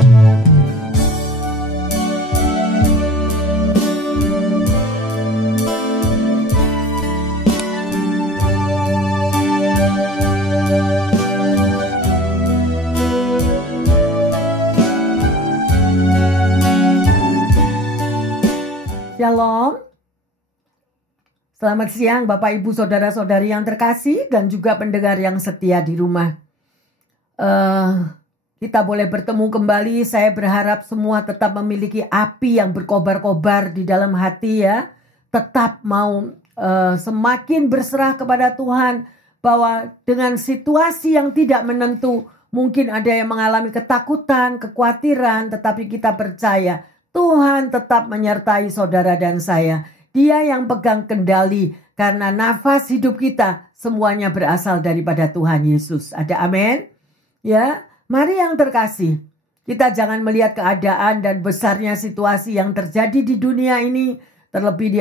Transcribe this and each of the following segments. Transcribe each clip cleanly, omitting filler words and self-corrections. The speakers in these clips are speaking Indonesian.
Shalom. Selamat siang Bapak Ibu Saudara-saudari yang terkasih dan juga pendengar yang setia di rumah. Kita boleh bertemu kembali. Saya berharap semua tetap memiliki api yang berkobar-kobar di dalam hati ya. Tetap mau semakin berserah kepada Tuhan, bahwa dengan situasi yang tidak menentu, mungkin ada yang mengalami ketakutan, kekhawatiran, tetapi kita percaya Tuhan tetap menyertai saudara dan saya. Dia yang pegang kendali, karena nafas hidup kita semuanya berasal daripada Tuhan Yesus. Ada amin? Ya, mari yang terkasih, kita jangan melihat keadaan dan besarnya situasi yang terjadi di dunia ini, terlebih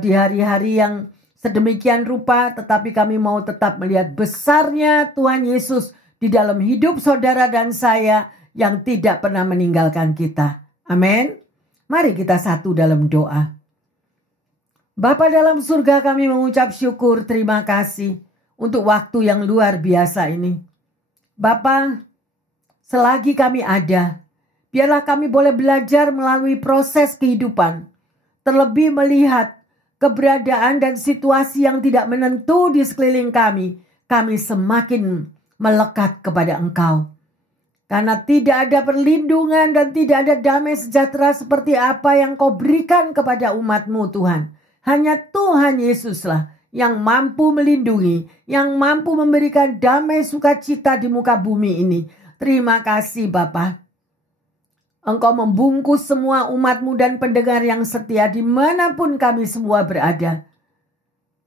di hari-hari yang sedemikian rupa, tetapi kami mau tetap melihat besarnya Tuhan Yesus di dalam hidup saudara dan saya yang tidak pernah meninggalkan kita. Amin. Mari kita satu dalam doa. Bapa dalam surga, kami mengucap syukur, terima kasih untuk waktu yang luar biasa ini. Bapa, selagi kami ada, biarlah kami boleh belajar melalui proses kehidupan. Terlebih melihat keberadaan dan situasi yang tidak menentu di sekeliling kami semakin melekat kepada Engkau. Karena tidak ada perlindungan dan tidak ada damai sejahtera seperti apa yang Kau berikan kepada umat-Mu Tuhan. Hanya Tuhan Yesuslah yang mampu melindungi, yang mampu memberikan damai sukacita di muka bumi ini. Terima kasih Bapa. Engkau membungkus semua umat-Mu dan pendengar yang setia dimanapun kami semua berada.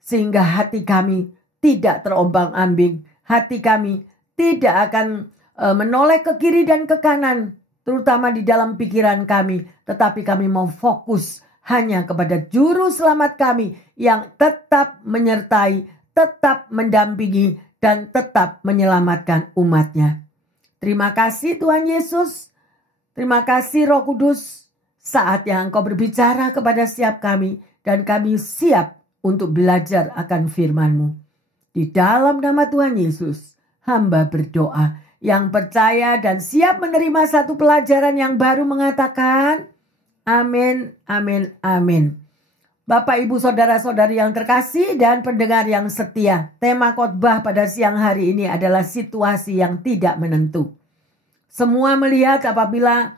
Sehingga hati kami tidak terombang-ambing. Hati kami tidak akan menoleh ke kiri dan ke kanan, terutama di dalam pikiran kami. Tetapi kami mau fokus hanya kepada juru selamat kami yang tetap menyertai, tetap mendampingi, dan tetap menyelamatkan umatnya. Terima kasih Tuhan Yesus. Terima kasih Roh Kudus. Saatnya Engkau berbicara kepada setiap kami, dan kami siap untuk belajar akan firman-Mu. Di dalam nama Tuhan Yesus, hamba berdoa. Yang percaya dan siap menerima satu pelajaran yang baru mengatakan, amin, amin, amin. Bapak, Ibu, Saudara-saudari yang terkasih dan pendengar yang setia. Tema khotbah pada siang hari ini adalah situasi yang tidak menentu. Semua melihat apabila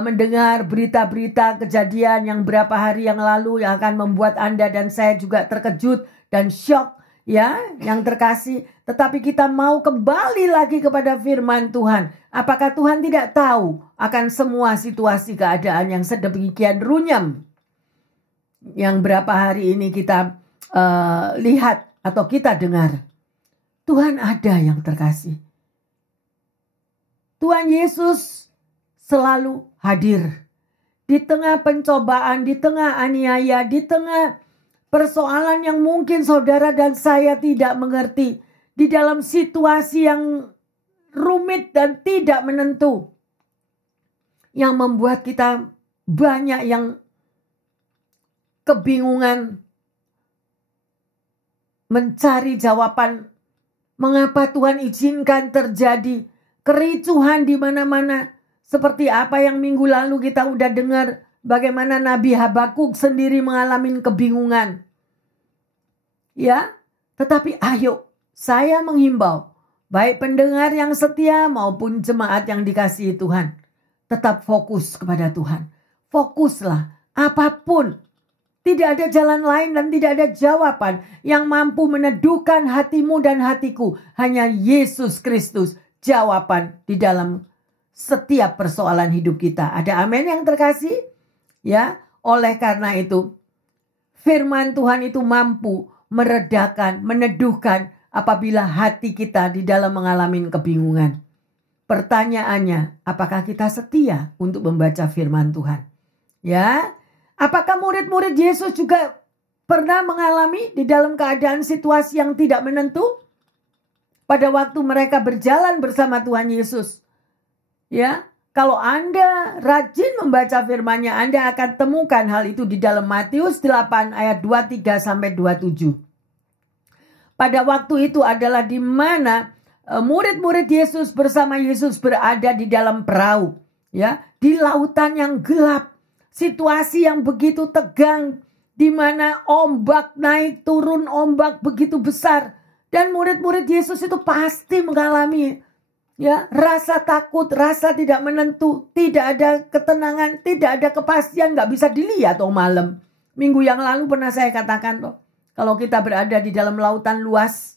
mendengar berita-berita kejadian yang berapa hari yang lalu yang akan membuat Anda dan saya juga terkejut dan shock. Ya, yang terkasih, tetapi kita mau kembali lagi kepada firman Tuhan. Apakah Tuhan tidak tahu akan semua situasi keadaan yang sedemikian runyam yang berapa hari ini kita lihat atau kita dengar? Tuhan ada yang terkasih. Tuhan Yesus selalu hadir di tengah pencobaan, di tengah aniaya, di tengah persoalan yang mungkin saudara dan saya tidak mengerti. Di dalam situasi yang rumit dan tidak menentu. Yang membuat kita banyak yang kebingungan. Mencari jawaban. Mengapa Tuhan izinkan terjadi kericuhan di mana-mana. Seperti apa yang minggu lalu kita udah dengar. Bagaimana Nabi Habakuk sendiri mengalami kebingungan. Ya, tetapi ayo saya menghimbau. Baik pendengar yang setia maupun jemaat yang dikasihi Tuhan. Tetap fokus kepada Tuhan. Fokuslah apapun. Tidak ada jalan lain dan tidak ada jawaban yang mampu meneduhkan hatimu dan hatiku. Hanya Yesus Kristus jawaban di dalam setiap persoalan hidup kita. Ada amin yang terkasih? Ya, oleh karena itu firman Tuhan itu mampu meredakan, meneduhkan apabila hati kita di dalam mengalami kebingungan. Pertanyaannya, apakah kita setia untuk membaca firman Tuhan? Ya, apakah murid-murid Yesus juga pernah mengalami di dalam keadaan situasi yang tidak menentu? Pada waktu mereka berjalan bersama Tuhan Yesus. Ya, Kalau Anda rajin membaca firman-Nya, Anda akan temukan hal itu di dalam Matius 8 ayat 23 sampai 27. Pada waktu itu adalah di mana murid-murid Yesus bersama Yesus berada di dalam perahu, ya, di lautan yang gelap, situasi yang begitu tegang, di mana ombak naik turun, ombak begitu besar, dan murid-murid Yesus itu pasti mengalami, ya, rasa takut, rasa tidak menentu, tidak ada ketenangan, tidak ada kepastian, nggak bisa dilihat malam. Minggu yang lalu pernah saya katakan kalau kita berada di dalam lautan luas,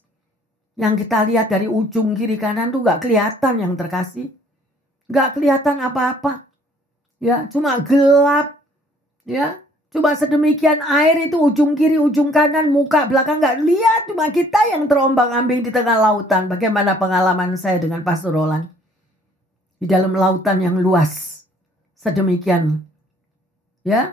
yang kita lihat dari ujung kiri kanan tuh nggak kelihatan yang terkasih, nggak kelihatan apa-apa, ya, cuma gelap, ya, cuma sedemikian air itu ujung kiri, ujung kanan, muka belakang nggak lihat, cuma kita yang terombang-ambing di tengah lautan. Bagaimana pengalaman saya dengan Pastor Roland di dalam lautan yang luas sedemikian, ya,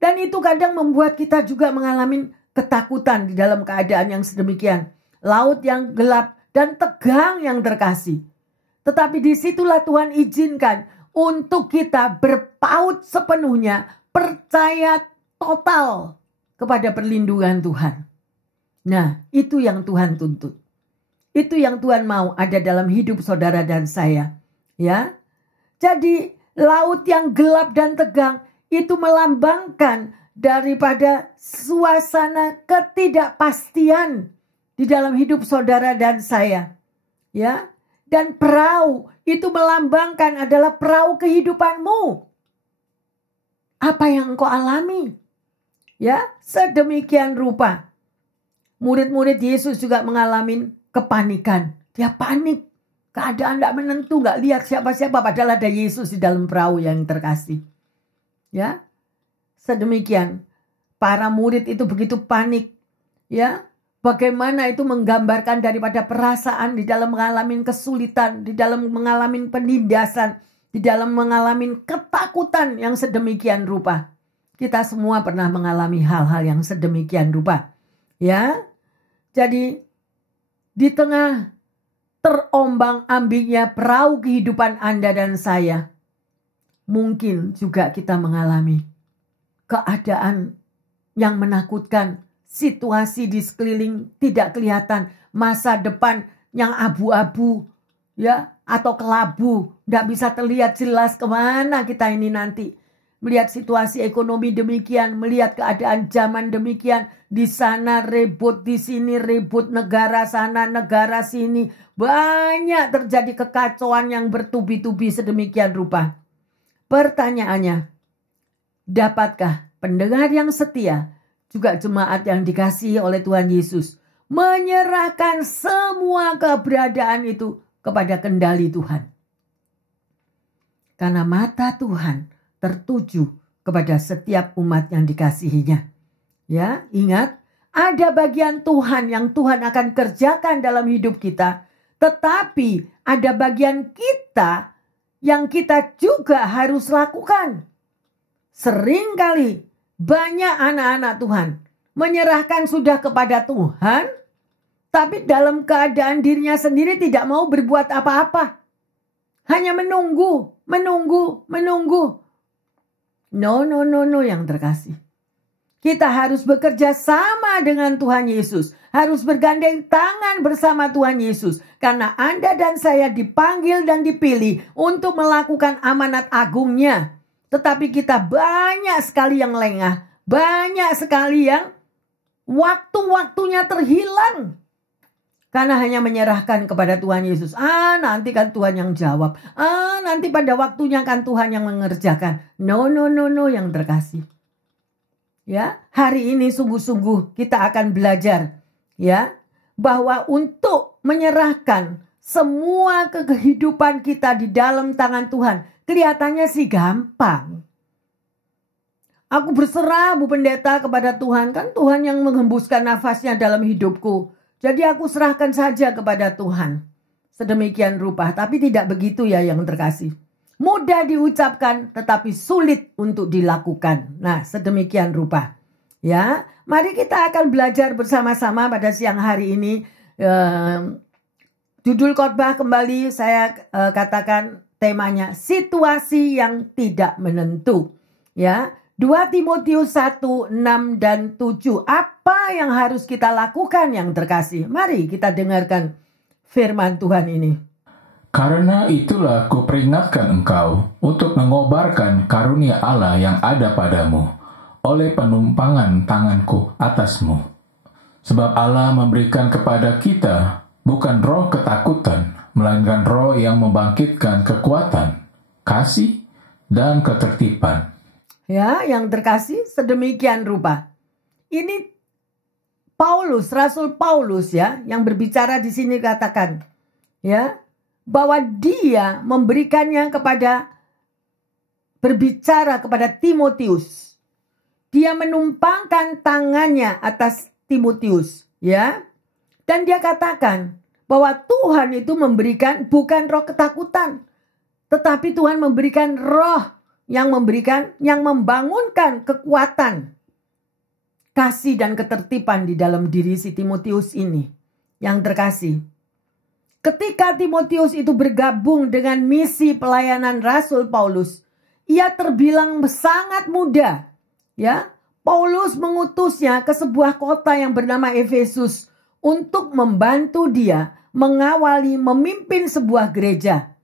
dan itu kadang membuat kita juga mengalami ketakutan di dalam keadaan yang sedemikian. Laut yang gelap dan tegang yang terkasih. Tetapi disitulah Tuhan izinkan untuk kita berpaut sepenuhnya, percaya total kepada perlindungan Tuhan. Nah, itu yang Tuhan tuntut. Itu yang Tuhan mau ada dalam hidup saudara dan saya. Ya, jadi laut yang gelap dan tegang itu melambangkan daripada suasana ketidakpastian di dalam hidup saudara dan saya, ya. Dan perahu itu melambangkan adalah perahu kehidupanmu. Apa yang engkau alami, ya, sedemikian rupa. Murid-murid Yesus juga mengalami kepanikan. Dia panik, keadaan tidak menentu, nggak lihat siapa-siapa, padahal ada Yesus di dalam perahu yang terkasih, ya. Sedemikian para murid itu begitu panik, ya. Bagaimana itu menggambarkan daripada perasaan di dalam mengalami kesulitan, di dalam mengalami penindasan, di dalam mengalami ketakutan yang sedemikian rupa. Kita semua pernah mengalami hal-hal yang sedemikian rupa, ya. Jadi di tengah terombang-ambingnya perahu kehidupan Anda dan saya, mungkin juga kita mengalami keadaan yang menakutkan, situasi di sekeliling tidak kelihatan, masa depan yang abu-abu, ya, atau kelabu, tidak bisa terlihat jelas kemana kita ini nanti. Melihat situasi ekonomi demikian, melihat keadaan zaman demikian, di sana ribut, di sini ribut, negara sana, negara sini, banyak terjadi kekacauan yang bertubi-tubi sedemikian rupa. Pertanyaannya, dapatkah pendengar yang setia, juga jemaat yang dikasihi oleh Tuhan Yesus, menyerahkan semua keberadaan itu kepada kendali Tuhan? Karena mata Tuhan tertuju kepada setiap umat yang dikasihinya. Ya, ingat, ada bagian Tuhan yang Tuhan akan kerjakan dalam hidup kita, tetapi ada bagian kita yang kita juga harus lakukan. Seringkali banyak anak-anak Tuhan menyerahkan sudah kepada Tuhan, tapi dalam keadaan dirinya sendiri tidak mau berbuat apa-apa. Hanya menunggu. No yang terkasih. Kita harus bekerja sama dengan Tuhan Yesus. Harus bergandeng tangan bersama Tuhan Yesus. Karena Anda dan saya dipanggil dan dipilih untuk melakukan amanat agungnya. Tetapi kita banyak sekali yang lengah. Banyak sekali yang waktu-waktunya terhilang. Karena hanya menyerahkan kepada Tuhan Yesus. Nanti kan Tuhan yang jawab. Nanti pada waktunya kan Tuhan yang mengerjakan. No yang terkasih. Ya, hari ini sungguh-sungguh kita akan belajar, ya, bahwa untuk menyerahkan semua kehidupan kita di dalam tangan Tuhan, kelihatannya sih gampang. Aku berserah, Bu Pendeta, kepada Tuhan. Kan Tuhan yang menghembuskan nafasnya dalam hidupku. Jadi aku serahkan saja kepada Tuhan. Sedemikian rupa. Tapi tidak begitu ya yang terkasih. Mudah diucapkan tetapi sulit untuk dilakukan. Nah, sedemikian rupa. Ya, mari kita akan belajar bersama-sama pada siang hari ini. Judul khotbah kembali saya katakan temanya situasi yang tidak menentu. Ya, 2 Timotius 1, 6 dan 7. Apa yang harus kita lakukan yang terkasih? Mari kita dengarkan firman Tuhan ini. Karena itulah kuperingatkan engkau untuk mengobarkan karunia Allah yang ada padamu oleh penumpangan tanganku atasmu. Sebab Allah memberikan kepada kita bukan roh ketakutan, melainkan roh yang membangkitkan kekuatan, kasih, dan ketertiban. Ya, yang terkasih sedemikian rupa. Ini Paulus, Rasul Paulus ya, yang berbicara di sini katakan, ya, bahwa dia memberikannya berbicara kepada Timotius. Dia menumpangkan tangannya atas Timotius, ya. Dan dia katakan bahwa Tuhan itu memberikan bukan roh ketakutan, tetapi Tuhan memberikan roh yang membangunkan kekuatan, kasih dan ketertiban di dalam diri si Timotius ini. Yang terkasih, ketika Timotius itu bergabung dengan misi pelayanan Rasul Paulus, ia terbilang sangat muda. Ya, Paulus mengutusnya ke sebuah kota yang bernama Efesus untuk membantu dia mengawali memimpin sebuah gereja.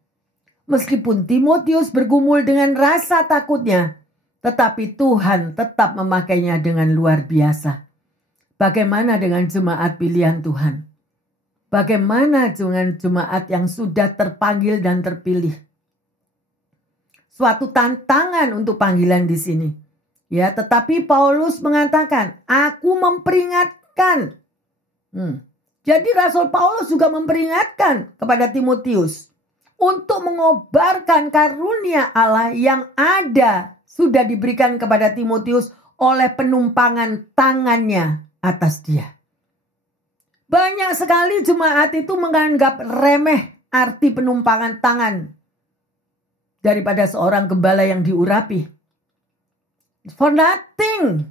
Meskipun Timotius bergumul dengan rasa takutnya, tetapi Tuhan tetap memakainya dengan luar biasa. Bagaimana dengan jemaat pilihan Tuhan? Bagaimana dengan jemaat yang sudah terpanggil dan terpilih? Suatu tantangan untuk panggilan di sini. Ya, tetapi Paulus mengatakan, aku memperingatkan. Jadi Rasul Paulus juga memperingatkan kepada Timotius untuk mengobarkan karunia Allah yang sudah diberikan kepada Timotius oleh penumpangan tangannya atas dia. Banyak sekali jemaat itu menganggap remeh arti penumpangan tangan daripada seorang gembala yang diurapi. For nothing.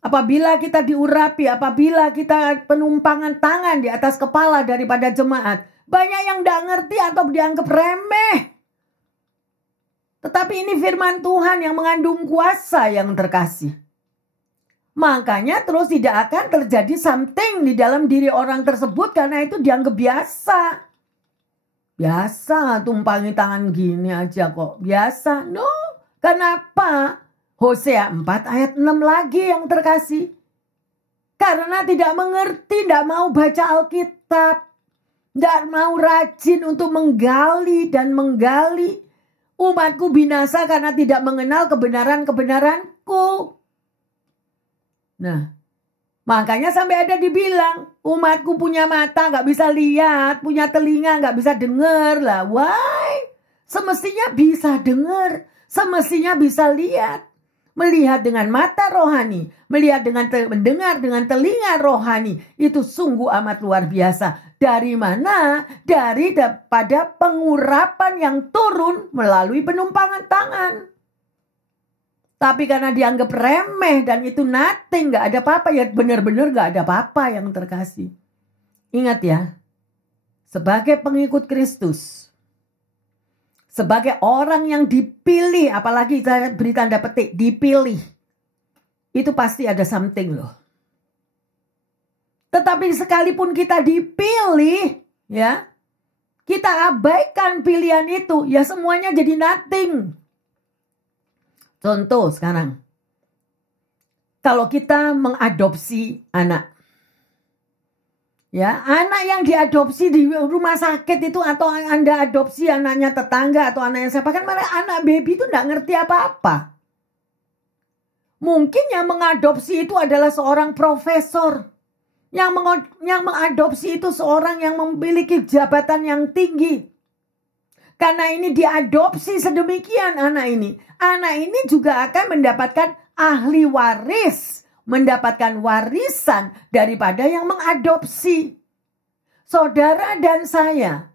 Apabila kita diurapi, apabila kita penumpangan tangan di atas kepala daripada jemaat, banyak yang tidak ngerti atau dianggap remeh. Tetapi ini firman Tuhan yang mengandung kuasa yang terkasih. Makanya terus tidak akan terjadi something di dalam diri orang tersebut karena itu dianggap biasa. Biasa tumpangi tangan gini aja kok. Biasa. No. Kenapa? Hosea 4 ayat 6 lagi yang terkasih. Karena tidak mengerti, tidak mau baca Alkitab. Tidak mau rajin untuk menggali dan menggali. Umatku binasa karena tidak mengenal kebenaran-kebenaranku. Nah, makanya sampai ada dibilang, umatku punya mata gak bisa lihat, punya telinga gak bisa dengar lah. Why? Semestinya bisa dengar, semestinya bisa lihat. Melihat dengan mata rohani, mendengar dengan telinga rohani, itu sungguh amat luar biasa. Dari mana? Daripada pengurapan yang turun melalui penumpangan tangan. Tapi karena dianggap remeh dan itu nothing, gak ada apa-apa, ya benar-benar gak ada apa-apa yang terkasih. Ingat ya, sebagai pengikut Kristus, sebagai orang yang dipilih, apalagi saya beri tanda petik, dipilih. Itu pasti ada something loh. Tetapi sekalipun kita dipilih, ya, kita abaikan pilihan itu, ya semuanya jadi nothing. Contoh sekarang, kalau kita mengadopsi anak. Ya, anak yang diadopsi di rumah sakit itu atau Anda adopsi anaknya tetangga atau anaknya siapa, kan malah anak baby itu enggak ngerti apa-apa. Mungkin yang mengadopsi itu adalah seorang profesor. Yang mengadopsi itu seorang yang memiliki jabatan yang tinggi. Karena ini diadopsi sedemikian anak ini. Anak ini juga akan mendapatkan ahli waris. Mendapatkan warisan daripada yang mengadopsi. Saudara dan saya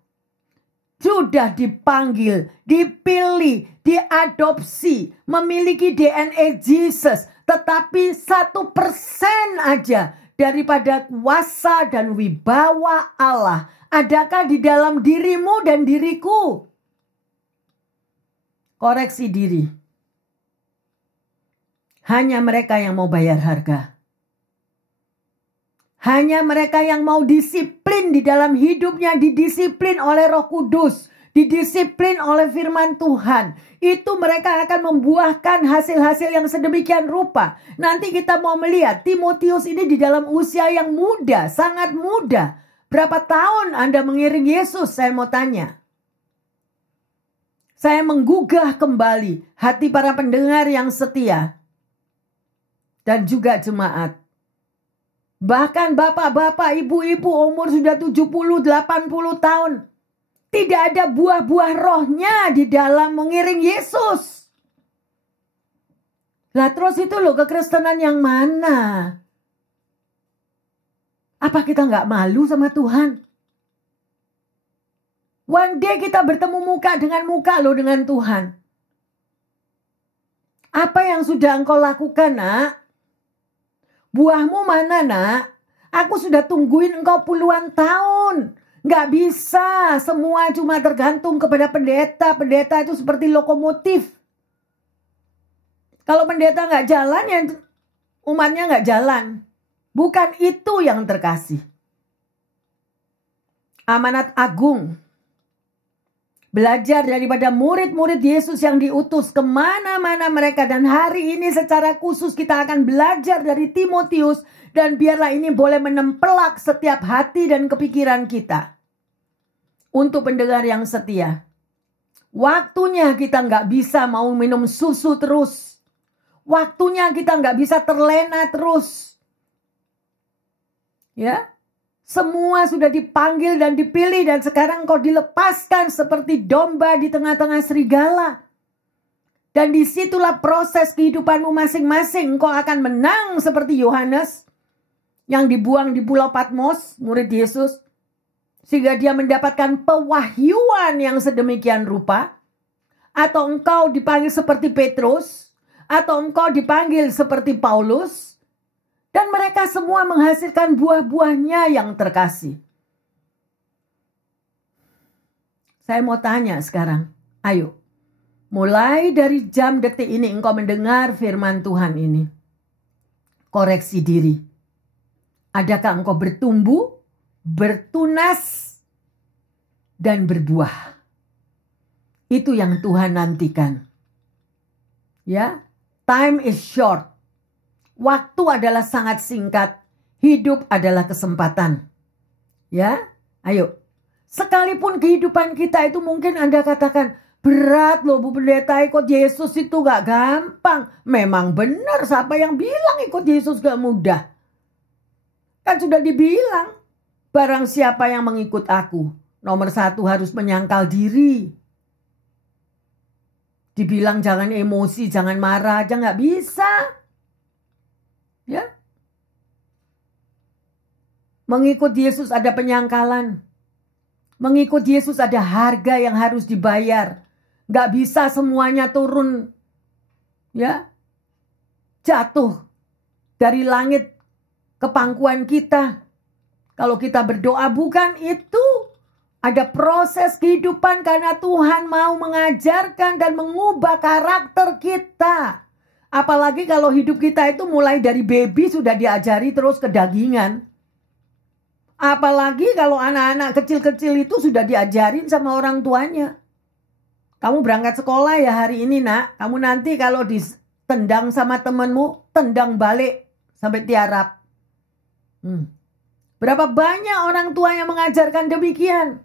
sudah dipanggil, dipilih, diadopsi, memiliki DNA Jesus, tetapi 1% aja daripada kuasa dan wibawa Allah adakah di dalam dirimu dan diriku? Koreksi diri. Hanya mereka yang mau bayar harga. Hanya mereka yang mau disiplin di dalam hidupnya, didisiplin oleh Roh Kudus, didisiplin oleh firman Tuhan. Itu mereka akan membuahkan hasil-hasil yang sedemikian rupa. Nanti kita mau melihat Timotius ini di dalam usia yang muda, sangat muda. Berapa tahun Anda mengiring Yesus? Saya mau tanya. Saya menggugah kembali hati para pendengar yang setia. Dan juga jemaat. Bahkan bapak-bapak, ibu-ibu umur sudah 70-80 tahun. Tidak ada buah-buah rohnya di dalam mengiring Yesus. Lah terus itu loh kekristenan yang mana? Apa kita nggak malu sama Tuhan? One day kita bertemu muka dengan muka loh dengan Tuhan. Apa yang sudah engkau lakukan, nak? Buahmu mana, nak? Aku sudah tungguin engkau puluhan tahun. Gak bisa. Semua cuma tergantung kepada pendeta. Pendeta itu seperti lokomotif. Kalau pendeta gak jalan, ya umatnya gak jalan. Bukan itu yang terkasih. Amanat agung. Belajar daripada murid-murid Yesus yang diutus kemana-mana mereka. Dan hari ini secara khusus kita akan belajar dari Timotius. Dan biarlah ini boleh menempelak setiap hati dan kepikiran kita. Untuk pendengar yang setia. Waktunya kita nggak bisa mau minum susu terus. Waktunya kita nggak bisa terlena terus. Ya. Semua sudah dipanggil dan dipilih dan sekarang kau dilepaskan seperti domba di tengah-tengah serigala. Dan disitulah proses kehidupanmu masing-masing. Kau akan menang seperti Yohanes yang dibuang di Pulau Patmos, murid Yesus. Sehingga dia mendapatkan pewahyuan yang sedemikian rupa. Atau engkau dipanggil seperti Petrus. Atau engkau dipanggil seperti Paulus. Dan mereka semua menghasilkan buah-buahnya yang terkasih. Saya mau tanya sekarang. Ayo. Mulai dari jam detik ini engkau mendengar firman Tuhan ini. Koreksi diri. Adakah engkau bertumbuh, bertunas, dan berbuah? Itu yang Tuhan nantikan. Ya. Time is short. Waktu adalah sangat singkat. Hidup adalah kesempatan. Ya, ayo. Sekalipun kehidupan kita itu mungkin Anda katakan, berat loh Bu Pendeta, ikut Yesus itu gak gampang. Memang benar, siapa yang bilang ikut Yesus gak mudah? Kan sudah dibilang, barang siapa yang mengikut aku, nomor 1 harus menyangkal diri. Dibilang jangan emosi, jangan marah aja gak bisa. Ya, mengikut Yesus ada penyangkalan. Mengikut Yesus ada harga yang harus dibayar. Gak bisa semuanya turun. Ya, jatuh dari langit ke pangkuan kita. Kalau kita berdoa, bukan itu. Ada proses kehidupan karena Tuhan mau mengajarkan dan mengubah karakter kita. Apalagi kalau hidup kita itu mulai dari baby sudah diajari terus kedagingan. Apalagi kalau anak-anak kecil-kecil itu sudah diajarin sama orang tuanya. Kamu berangkat sekolah ya hari ini, nak. Kamu nanti kalau ditendang sama temenmu, tendang balik sampai tiarap. Berapa banyak orang tua yang mengajarkan demikian.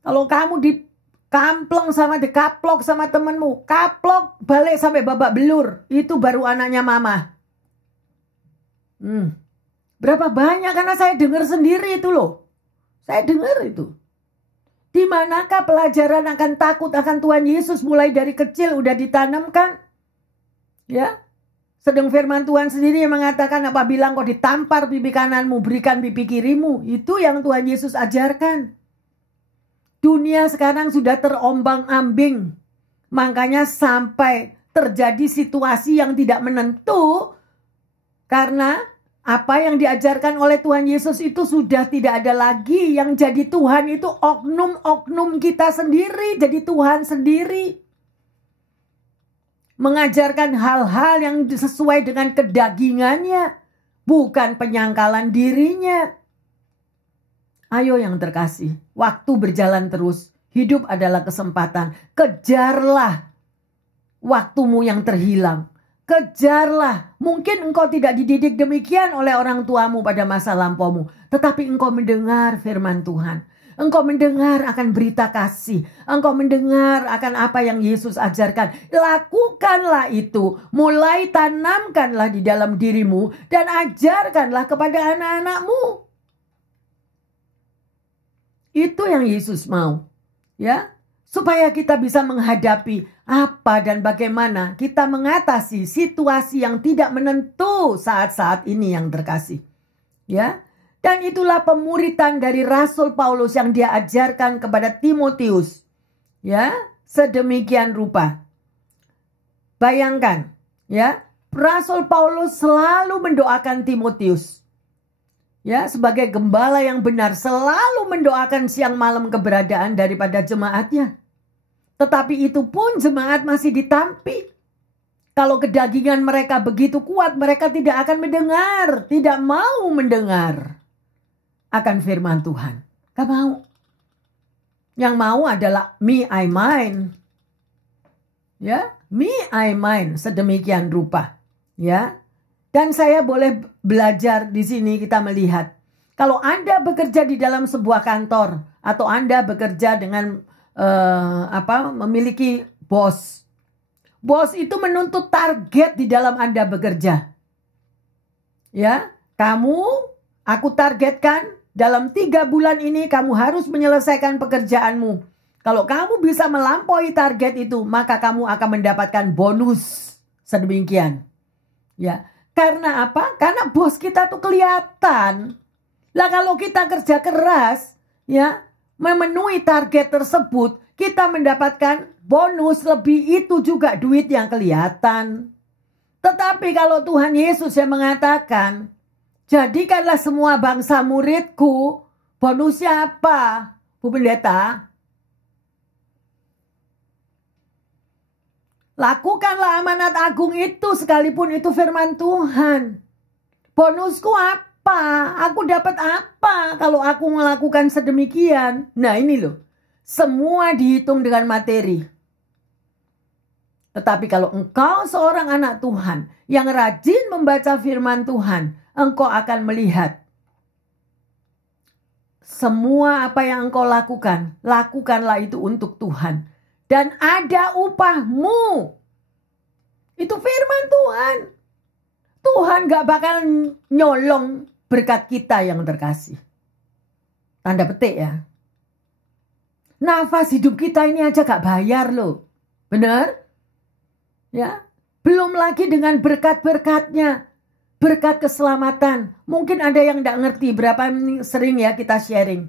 Kalau kamu dikampleng sama dikaplok sama temenmu, kaplok balik sampai babak belur. Itu baru anaknya mama. Berapa banyak, karena saya dengar sendiri itu loh. Saya dengar itu. Di manakah pelajaran akan takut akan Tuhan Yesus mulai dari kecil udah ditanamkan? Ya. Sedang firman Tuhan sendiri yang mengatakan, apabila engkau ditampar pipi kananmu, berikan pipi kirimu. Itu yang Tuhan Yesus ajarkan. Dunia sekarang sudah terombang-ambing. Makanya sampai terjadi situasi yang tidak menentu. Karena apa yang diajarkan oleh Tuhan Yesus itu sudah tidak ada lagi. Yang jadi Tuhan itu oknum-oknum kita sendiri. Jadi Tuhan sendiri. mengajarkan hal-hal yang sesuai dengan kedagingannya, bukan penyangkalan dirinya. Ayo yang terkasih, waktu berjalan terus, hidup adalah kesempatan. Kejarlah waktumu yang terhilang. Kejarlah. Mungkin engkau tidak dididik demikian oleh orang tuamu pada masa lampaumu, tetapi engkau mendengar firman Tuhan. Engkau mendengar akan berita kasih. Engkau mendengar akan apa yang Yesus ajarkan. Lakukanlah itu. Mulai tanamkanlah di dalam dirimu dan ajarkanlah kepada anak-anakmu. Itu yang Yesus mau. Ya, supaya kita bisa menghadapi apa dan bagaimana kita mengatasi situasi yang tidak menentu saat-saat ini yang terkasih. Ya. Dan itulah pemuritan dari Rasul Paulus yang dia ajarkan kepada Timotius. Ya, sedemikian rupa. Bayangkan, ya, Rasul Paulus selalu mendoakan Timotius. Ya, sebagai gembala yang benar selalu mendoakan siang malam keberadaan daripada jemaatnya. Tetapi itu pun jemaat masih ditampi. Kalau kedagingan mereka begitu kuat, mereka tidak akan mendengar, tidak mau mendengar akan firman Tuhan. Gak mau. Yang mau adalah me, I, mine. Ya, me, I, mine. Sedemikian rupa. Ya. Dan saya boleh belajar di sini kita melihat. Kalau Anda bekerja di dalam sebuah kantor. Atau Anda bekerja dengan memiliki bos. Bos itu menuntut target di dalam Anda bekerja. Ya, aku targetkan dalam 3 bulan ini kamu harus menyelesaikan pekerjaanmu. Kalau kamu bisa melampaui target itu, maka kamu akan mendapatkan bonus. Sedemikian. Ya, karena apa? Karena bos kita tuh kelihatan. Lah kalau kita kerja keras, ya, memenuhi target tersebut, kita mendapatkan bonus lebih, itu juga duit yang kelihatan. Tetapi kalau Tuhan Yesus yang mengatakan, jadikanlah semua bangsa muridku, bonusnya apa, Bu Pendeta? Lakukanlah amanat agung itu sekalipun itu firman Tuhan. Bonusku apa? Aku dapat apa kalau aku melakukan sedemikian? Nah ini loh, semua dihitung dengan materi. Tetapi kalau engkau seorang anak Tuhan yang rajin membaca firman Tuhan, engkau akan melihat semua apa yang engkau lakukan, lakukanlah itu untuk Tuhan. Dan ada upahmu. Itu firman Tuhan. Tuhan gak bakal nyolong berkat kita yang terkasih. Tanda petik ya. Nafas hidup kita ini aja gak bayar loh. Benar? Ya. Belum lagi dengan berkat-berkatnya. Berkat keselamatan. Mungkin ada yang gak ngerti berapa sering ya kita sharing.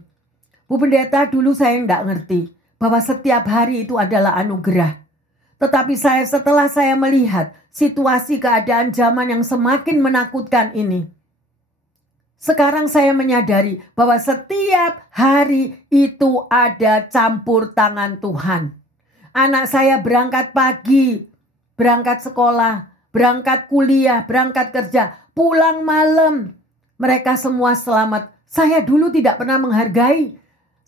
Bu Pendeta, dulu saya gak ngerti bahwa setiap hari itu adalah anugerah. Tetapi setelah saya melihat situasi keadaan zaman yang semakin menakutkan ini, sekarang saya menyadari bahwa setiap hari itu ada campur tangan Tuhan. Anak saya berangkat pagi, berangkat sekolah, berangkat kuliah, berangkat kerja, pulang malam. Mereka semua selamat. Saya dulu tidak pernah menghargai.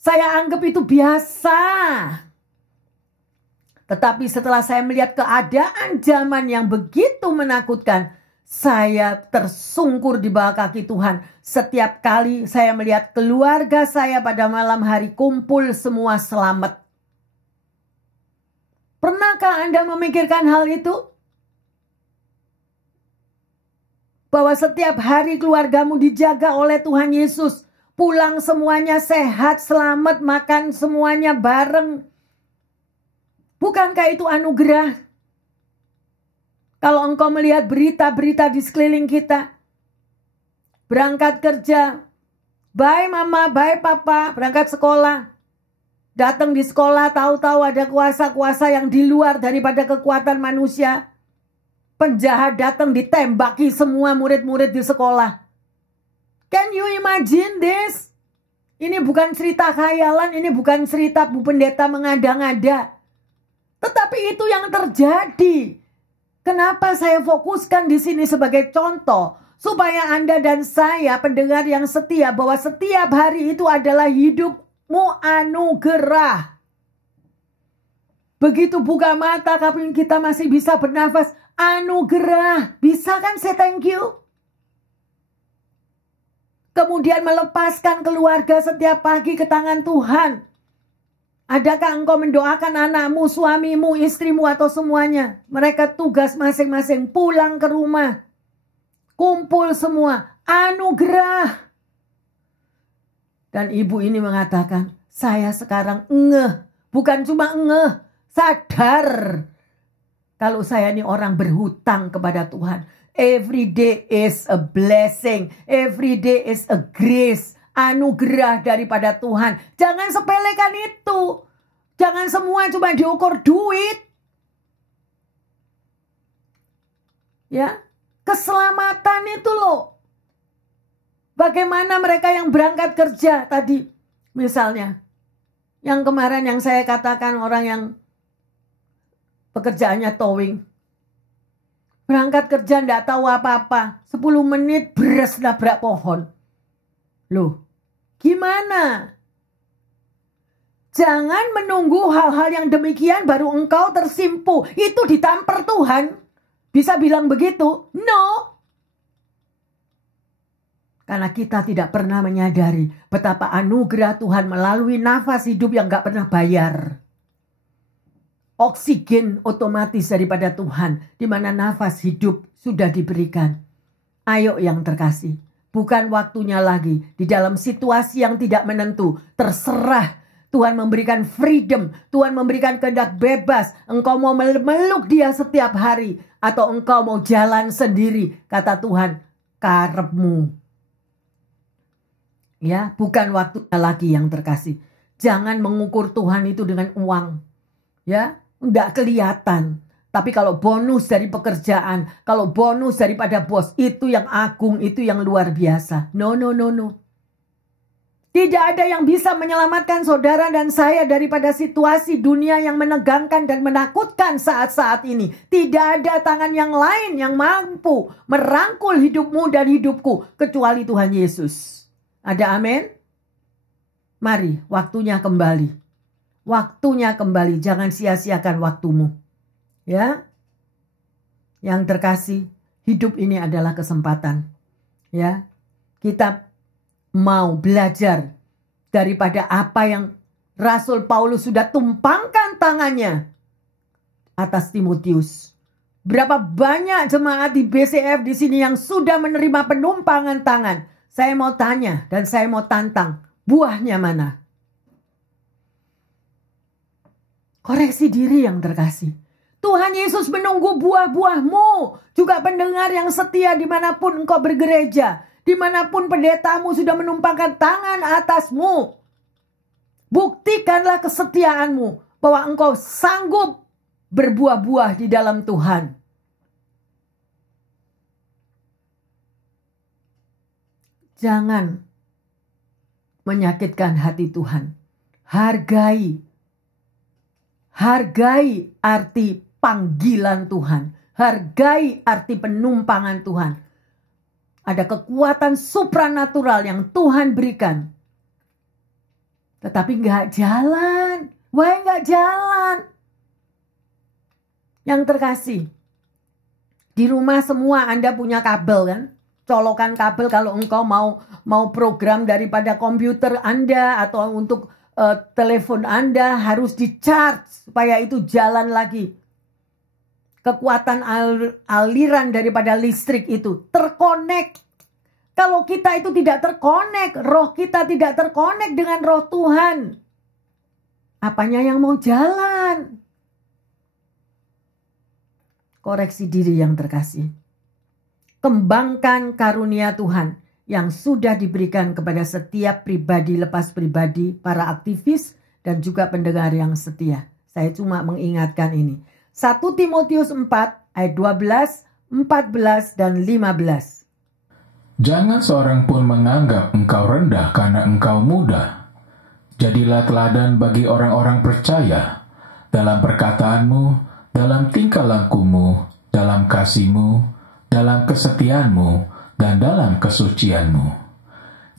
Saya anggap itu biasa. Tetapi setelah saya melihat keadaan zaman yang begitu menakutkan, saya tersungkur di bawah kaki Tuhan. Setiap kali saya melihat keluarga saya pada malam hari kumpul semua selamat. Pernahkah Anda memikirkan hal itu? Bahwa setiap hari keluargamu dijaga oleh Tuhan Yesus. Pulang semuanya sehat, selamat, makan semuanya bareng. Bukankah itu anugerah? Kalau engkau melihat berita-berita di sekeliling kita. Berangkat kerja. Bye mama, bye papa. Berangkat sekolah. Datang di sekolah tahu-tahu ada kuasa-kuasa yang di luar daripada kekuatan manusia. Penjahat datang ditembaki semua murid-murid di sekolah. Can you imagine this? Ini bukan cerita khayalan, ini bukan cerita Bu Pendeta mengada-ngada. Tetapi itu yang terjadi. Kenapa saya fokuskan di sini sebagai contoh? Supaya Anda dan saya pendengar yang setia bahwa setiap hari itu adalah hidupmu anugerah. Begitu buka mata kita masih bisa bernafas, anugerah. Bisa kan say thank you? Kemudian melepaskan keluarga setiap pagi ke tangan Tuhan. Adakah engkau mendoakan anakmu, suamimu, istrimu atau semuanya? Mereka tugas masing-masing pulang ke rumah. Kumpul semua. Anugerah. Dan ibu ini mengatakan, saya sekarang ngeh. Bukan cuma ngeh. Sadar. Kalau saya ini orang berhutang kepada Tuhan. Every day is a blessing. Every day is a grace. Anugerah daripada Tuhan. Jangan sepelekan itu. Jangan semua cuma diukur duit. Ya, keselamatan itu loh. Bagaimana mereka yang berangkat kerja tadi. Misalnya, yang kemarin yang saya katakan orang yang pekerjaannya towing. Berangkat kerja enggak tahu apa-apa. 10 menit beres nabrak pohon. Loh, gimana? Jangan menunggu hal-hal yang demikian baru engkau tersimpu. Itu ditampar Tuhan. Bisa bilang begitu? No. Karena kita tidak pernah menyadari betapa anugerah Tuhan melalui nafas hidup yang enggak pernah bayar. Oksigen otomatis daripada Tuhan, di mana nafas hidup sudah diberikan. Ayo yang terkasih, bukan waktunya lagi di dalam situasi yang tidak menentu. Terserah, Tuhan memberikan freedom, Tuhan memberikan kehendak bebas. Engkau mau meluk dia setiap hari, atau engkau mau jalan sendiri, kata Tuhan, karepmu. Ya, bukan waktunya lagi yang terkasih. Jangan mengukur Tuhan itu dengan uang. Ya, enggak kelihatan. Tapi kalau bonus dari pekerjaan, kalau bonus daripada bos, itu yang agung, itu yang luar biasa. No. Tidak ada yang bisa menyelamatkan saudara dan saya daripada situasi dunia yang menegangkan dan menakutkan saat-saat ini. Tidak ada tangan yang lain yang mampu merangkul hidupmu dan hidupku kecuali Tuhan Yesus. Ada amin? Mari, waktunya kembali. Waktunya kembali, jangan sia-siakan waktumu. Ya. Yang terkasih, hidup ini adalah kesempatan. Ya. Kita mau belajar daripada apa yang Rasul Paulus sudah tumpangkan tangannya atas Timotius. Berapa banyak jemaat di BCF di sini yang sudah menerima penumpangan tangan? Saya mau tanya dan saya mau tantang, buahnya mana? Koreksi diri yang terkasih. Tuhan Yesus menunggu buah-buahmu. Juga pendengar yang setia dimanapun engkau bergereja. Dimanapun pendetamu sudah menumpangkan tangan atasmu. Buktikanlah kesetiaanmu. Bahwa engkau sanggup berbuah-buah di dalam Tuhan. Jangan menyakitkan hati Tuhan. Hargai arti panggilan Tuhan. Hargai arti penumpangan Tuhan. Ada kekuatan supranatural yang Tuhan berikan. Tetapi gak jalan. Why gak jalan? Yang terkasih. Di rumah semua Anda punya kabel kan? Colokan kabel kalau engkau mau program daripada komputer Anda atau untuk telepon Anda harus di-charge supaya itu jalan lagi. Kekuatan aliran daripada listrik itu terkonek. Kalau kita itu tidak terkonek, roh kita tidak terkonek dengan roh Tuhan. Apanya yang mau jalan? Koreksi diri yang terkasih. Kembangkan karunia Tuhan yang sudah diberikan kepada setiap pribadi lepas pribadi, para aktivis dan juga pendengar yang setia. Saya cuma mengingatkan ini. 1 Timotius 4 ayat 12, 14 dan 15. Jangan seorang pun menganggap engkau rendah karena engkau muda. Jadilah teladan bagi orang-orang percaya dalam perkataanmu, dalam tingkah lakumu, dalam kasih-Mu, dalam kesetiaan-Mu, dan dalam kesucian-Mu.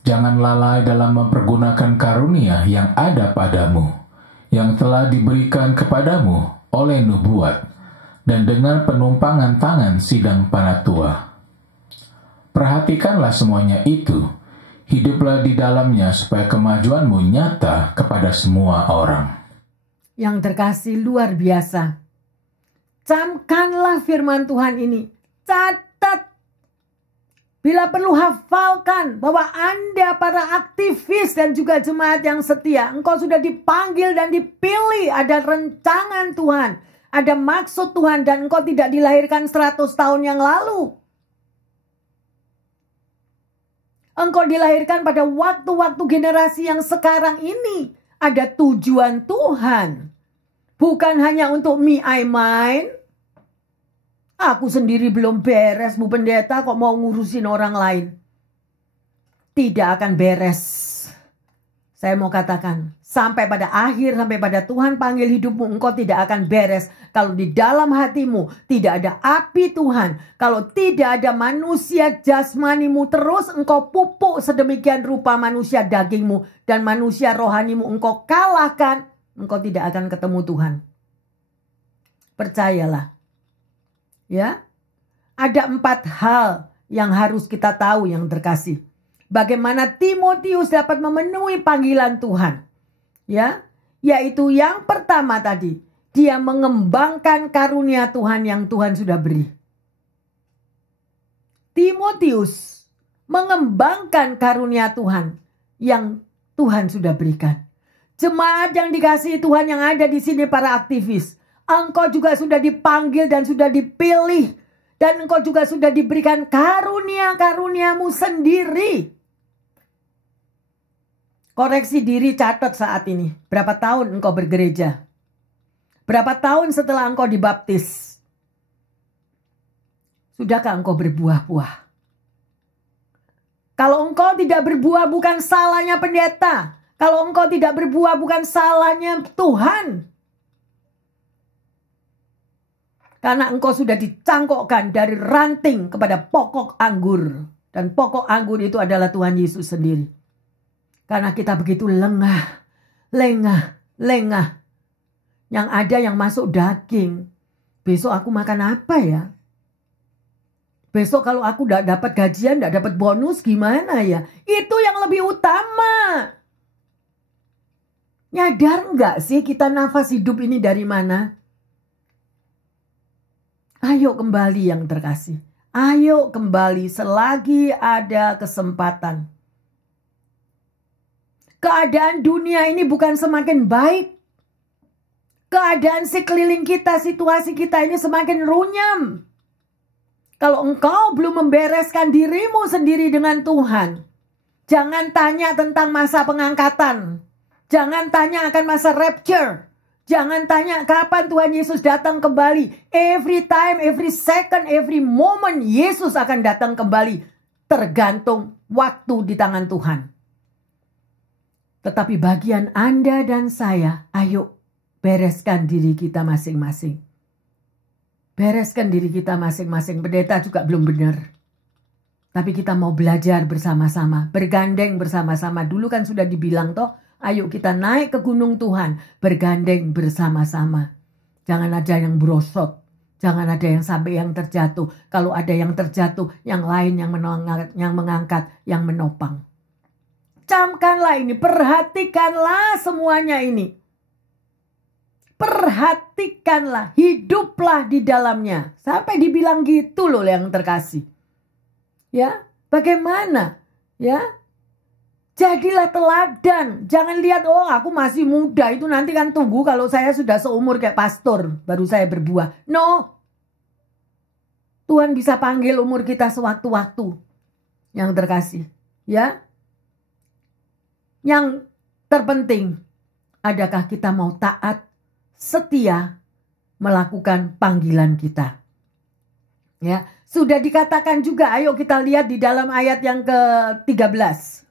Jangan lalai dalam mempergunakan karunia yang ada padamu, yang telah diberikan kepadamu oleh nubuat, dan dengan penumpangan tangan sidang Panatua. Perhatikanlah semuanya itu, hiduplah di dalamnya supaya kemajuanmu nyata kepada semua orang. Yang terkasih luar biasa. Camkanlah firman Tuhan ini. Catat. Bila perlu hafalkan bahwa Anda para aktivis dan juga jemaat yang setia, engkau sudah dipanggil dan dipilih. Ada rencangan Tuhan, ada maksud Tuhan, dan engkau tidak dilahirkan 100 tahun yang lalu. Engkau dilahirkan pada waktu-waktu generasi yang sekarang ini. Ada tujuan Tuhan. Bukan hanya untuk me, I, mine. Aku sendiri belum beres, Bu Pendeta, kok mau ngurusin orang lain. Tidak akan beres. Saya mau katakan, sampai pada akhir, sampai pada Tuhan panggil hidupmu, engkau tidak akan beres. Kalau di dalam hatimu tidak ada api Tuhan, kalau tidak ada manusia jasmanimu, terus engkau pupuk sedemikian rupa manusia dagingmu dan manusia rohanimu engkau kalahkan, engkau tidak akan ketemu Tuhan. Percayalah. Ya, ada 4 hal yang harus kita tahu yang terkasih. Bagaimana Timotius dapat memenuhi panggilan Tuhan. Ya, yaitu yang pertama tadi, dia mengembangkan karunia Tuhan yang Tuhan sudah beri. Timotius mengembangkan karunia Tuhan yang Tuhan sudah berikan. Jemaat yang dikasihi Tuhan yang ada di sini, para aktivis, engkau juga sudah dipanggil dan sudah dipilih. Dan engkau juga sudah diberikan karunia-karuniamu sendiri. Koreksi diri, catat saat ini. Berapa tahun engkau bergereja? Berapa tahun setelah engkau dibaptis? Sudahkah engkau berbuah-buah? Kalau engkau tidak berbuah, bukan salahnya pendeta. Kalau engkau tidak berbuah, bukan salahnya Tuhan. Karena engkau sudah dicangkokkan dari ranting kepada pokok anggur. Dan pokok anggur itu adalah Tuhan Yesus sendiri. Karena kita begitu lengah. Yang ada yang masuk daging. Besok aku makan apa ya? Besok kalau aku tidak dapat gajian, tidak dapat bonus, gimana ya? Itu yang lebih utama. Nyadar nggak sih kita nafas hidup ini dari mana? Ayo kembali yang terkasih. Ayo kembali selagi ada kesempatan. Keadaan dunia ini bukan semakin baik. Keadaan sekeliling kita, situasi kita ini semakin runyam. Kalau engkau belum membereskan dirimu sendiri dengan Tuhan, jangan tanya tentang masa pengangkatan. Jangan tanya akan masa rapture. Jangan tanya kapan Tuhan Yesus datang kembali. Every time, every second, every moment Yesus akan datang kembali. Tergantung waktu di tangan Tuhan. Tetapi bagian Anda dan saya, ayo bereskan diri kita masing-masing. Bereskan diri kita masing-masing. Pendeta juga belum benar. Tapi kita mau belajar bersama-sama. Bergandeng bersama-sama. Dulu kan sudah dibilang toh. Ayo kita naik ke gunung Tuhan, bergandeng bersama-sama. Jangan ada yang brosot, jangan ada yang sampai yang terjatuh. Kalau ada yang terjatuh, yang lain yang mengangkat, yang menopang. Camkanlah ini, perhatikanlah semuanya ini. Perhatikanlah, hiduplah di dalamnya. Sampai dibilang gitu loh yang terkasih. Ya, bagaimana? Ya, jadilah teladan. Jangan lihat, oh aku masih muda. Itu nanti kan tunggu kalau saya sudah seumur kayak pastor. Baru saya berbuah. No. Tuhan bisa panggil umur kita sewaktu-waktu. Yang terkasih. Ya. Yang terpenting. Adakah kita mau taat, setia, melakukan panggilan kita. Ya. Sudah dikatakan juga. Ayo kita lihat di dalam ayat yang ke-13.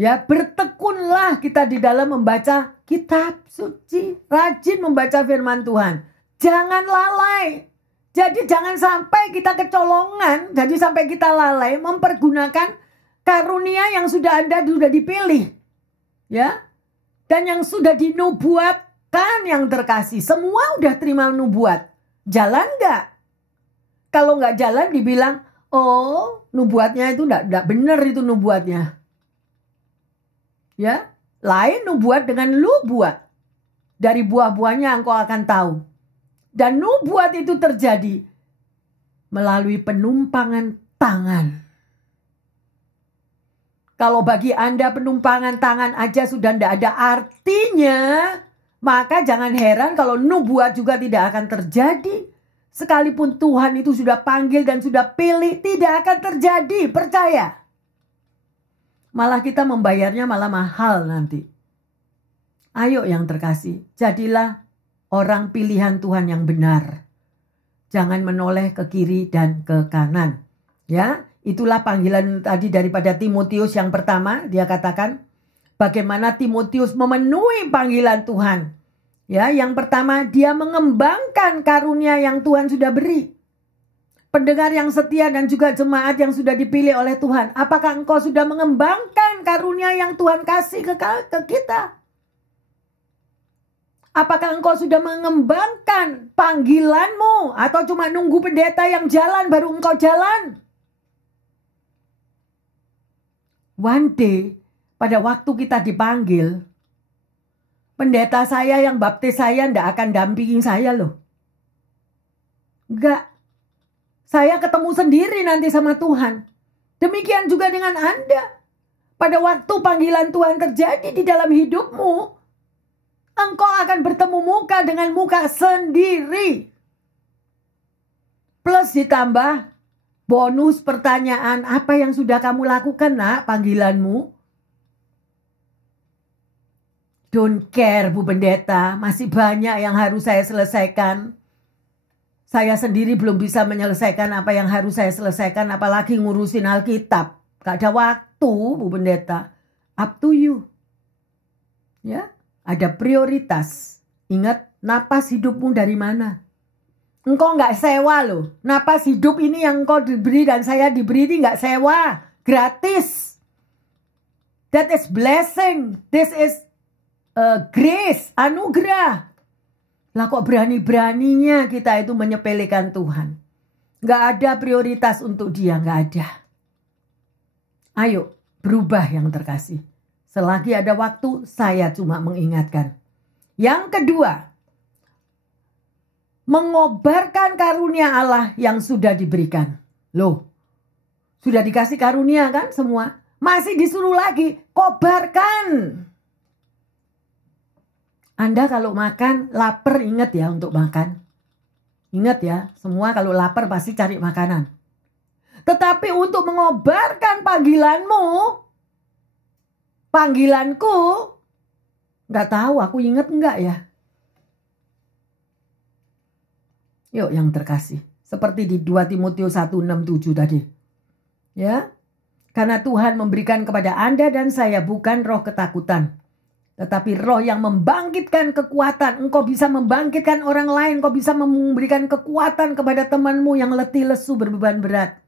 Ya, bertekunlah kita di dalam membaca kitab suci. Rajin membaca firman Tuhan. Jangan lalai. Jadi jangan sampai kita kecolongan, jadi sampai kita lalai mempergunakan karunia yang sudah dipilih. Ya. Dan yang sudah dinubuatkan yang terkasih. Semua udah terima nubuat. Jalan nggak? Kalau nggak jalan dibilang, oh nubuatnya itu nggak benar itu nubuatnya. Ya, lain nubuat dengan lu buat. Dari buah-buahnya engkau akan tahu. Dan nubuat itu terjadi melalui penumpangan tangan. Kalau bagi Anda penumpangan tangan aja sudah tidak ada artinya, maka jangan heran kalau nubuat juga tidak akan terjadi. Sekalipun Tuhan itu sudah panggil dan sudah pilih, tidak akan terjadi, percaya. Malah kita membayarnya malah mahal nanti. Ayo yang terkasih, jadilah orang pilihan Tuhan yang benar. Jangan menoleh ke kiri dan ke kanan. Ya, itulah panggilan tadi daripada Timotius yang pertama. Dia katakan bagaimana Timotius memenuhi panggilan Tuhan. Ya, yang pertama dia mengembangkan karunia yang Tuhan sudah beri. Pendengar yang setia dan juga jemaat yang sudah dipilih oleh Tuhan. Apakah engkau sudah mengembangkan karunia yang Tuhan kasih ke kita? Apakah engkau sudah mengembangkan panggilanmu? Atau cuma nunggu pendeta yang jalan baru engkau jalan? One day, pada waktu kita dipanggil, pendeta saya yang baptis saya tidak akan dampingi saya loh. Enggak. Saya ketemu sendiri nanti sama Tuhan. Demikian juga dengan Anda. Pada waktu panggilan Tuhan terjadi di dalam hidupmu, engkau akan bertemu muka dengan muka sendiri. Plus ditambah bonus pertanyaan, apa yang sudah kamu lakukan nak panggilanmu? Don't care Bu Pendeta, masih banyak yang harus saya selesaikan. Saya sendiri belum bisa menyelesaikan apa yang harus saya selesaikan, apalagi ngurusin Alkitab. Gak ada waktu Bu Pendeta. Up to you. Ya. Ada prioritas. Ingat, napas hidupmu dari mana? Engkau nggak sewa loh. Napas hidup ini yang engkau diberi dan saya diberi ini nggak sewa. Gratis. That is blessing. This is grace, anugerah. Lah kok berani-beraninya kita itu menyepelekan Tuhan. Nggak ada prioritas untuk dia, nggak ada. Ayo, berubah yang terkasih. Selagi ada waktu, saya cuma mengingatkan. Yang kedua, mengobarkan karunia Allah yang sudah diberikan. Loh, sudah dikasih karunia kan semua? Masih disuruh lagi, kobarkan. Anda kalau makan, lapar ingat ya untuk makan. Ingat ya, semua kalau lapar pasti cari makanan. Tetapi untuk mengobarkan panggilanku, nggak tahu aku ingat enggak ya. Yuk yang terkasih. Seperti di 2 Timotius 1:6-7 tadi. Ya. Karena Tuhan memberikan kepada Anda dan saya bukan roh ketakutan. Tetapi roh yang membangkitkan kekuatan. Engkau bisa membangkitkan orang lain. Engkau bisa memberikan kekuatan kepada temanmu yang letih lesu berbeban berat.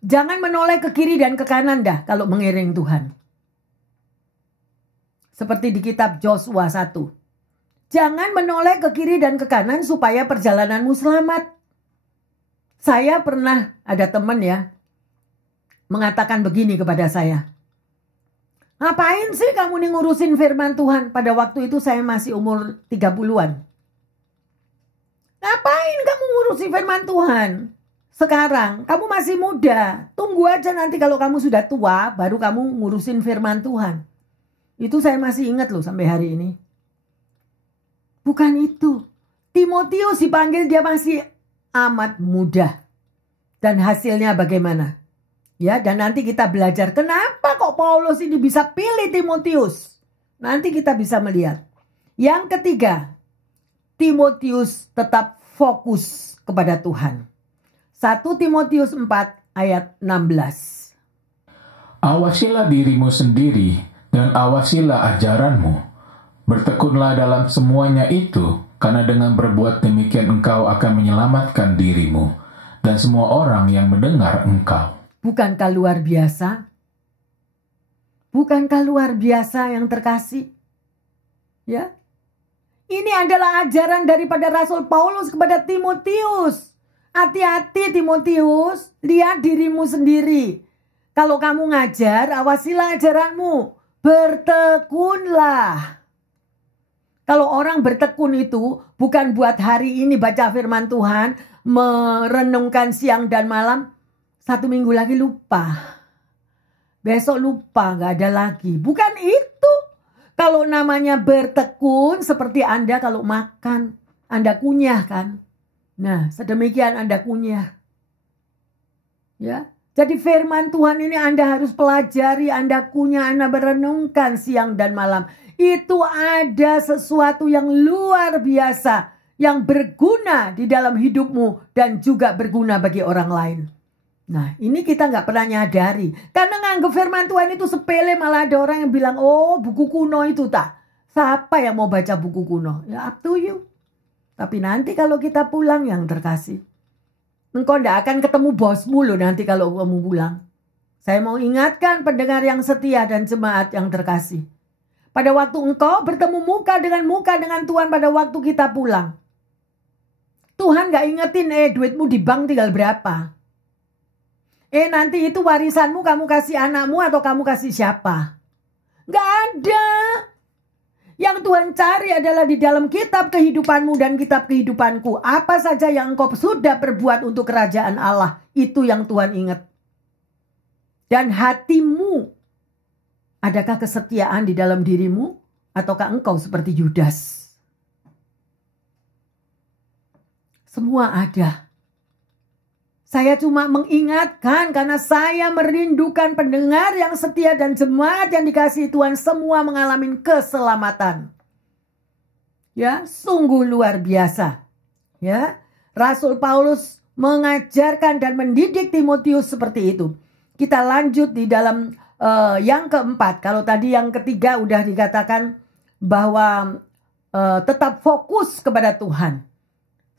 Jangan menoleh ke kiri dan ke kanan dah kalau mengiring Tuhan. Seperti di kitab Joshua 1. Jangan menoleh ke kiri dan ke kanan supaya perjalananmu selamat. Saya pernah ada teman ya mengatakan begini kepada saya. Ngapain sih kamu nih ngurusin firman Tuhan? Pada waktu itu saya masih umur 30-an. Ngapain kamu ngurusin firman Tuhan? Sekarang kamu masih muda. Tunggu aja nanti kalau kamu sudah tua baru kamu ngurusin firman Tuhan. Itu saya masih ingat loh sampai hari ini. Bukan itu. Timotius dipanggil dia masih amat muda. Dan hasilnya bagaimana? Ya, dan nanti kita belajar kenapa kok Paulus ini bisa pilih Timotius. Nanti kita bisa melihat. Yang ketiga, Timotius tetap fokus kepada Tuhan. 1 Timotius 4 ayat 16. Awasilah dirimu sendiri dan awasilah ajaranmu. Bertekunlah dalam semuanya itu, karena dengan berbuat demikian engkau akan menyelamatkan dirimu dan semua orang yang mendengar engkau. Bukankah luar biasa? Bukankah luar biasa yang terkasih? Ya. Ini adalah ajaran daripada Rasul Paulus kepada Timotius. Hati-hati Timotius, lihat dirimu sendiri. Kalau kamu ngajar, awasilah ajaranmu. Bertekunlah. Kalau orang bertekun itu bukan buat hari ini baca firman Tuhan, merenungkan siang dan malam, 1 minggu lagi lupa. Besok lupa, gak ada lagi. Bukan itu. Kalau namanya bertekun, seperti Anda kalau makan, Anda kunyah kan. Nah, sedemikian Anda kunyah. Ya. Jadi firman Tuhan ini Anda harus pelajari, Anda kunyah, Anda merenungkan siang dan malam. Itu ada sesuatu yang luar biasa, yang berguna di dalam hidupmu dan juga berguna bagi orang lain. Nah, ini kita nggak pernah nyadari. Karena nganggep firman Tuhan itu sepele, malah ada orang yang bilang, oh buku kuno itu tak. Siapa yang mau baca buku kuno? Ya up to you. Tapi nanti kalau kita pulang yang terkasih, engkau nggak akan ketemu bosmu loh nanti kalau kamu pulang. Saya mau ingatkan pendengar yang setia dan jemaat yang terkasih. Pada waktu engkau bertemu muka dengan Tuhan pada waktu kita pulang. Tuhan gak ingetin, duitmu di bank tinggal berapa. Nanti itu warisanmu kamu kasih anakmu atau kamu kasih siapa. Gak ada. Yang Tuhan cari adalah di dalam kitab kehidupanmu dan kitab kehidupanku. Apa saja yang engkau sudah berbuat untuk kerajaan Allah. Itu yang Tuhan ingat. Dan hatimu. Adakah kesetiaan di dalam dirimu? Ataukah engkau seperti Yudas? Semua ada. Saya cuma mengingatkan karena saya merindukan pendengar yang setia dan jemaat yang dikasihi Tuhan semua mengalami keselamatan. Ya, sungguh luar biasa. Ya, Rasul Paulus mengajarkan dan mendidik Timotius seperti itu. Kita lanjut di dalam yang keempat. Kalau tadi yang ketiga udah dikatakan bahwa tetap fokus kepada Tuhan.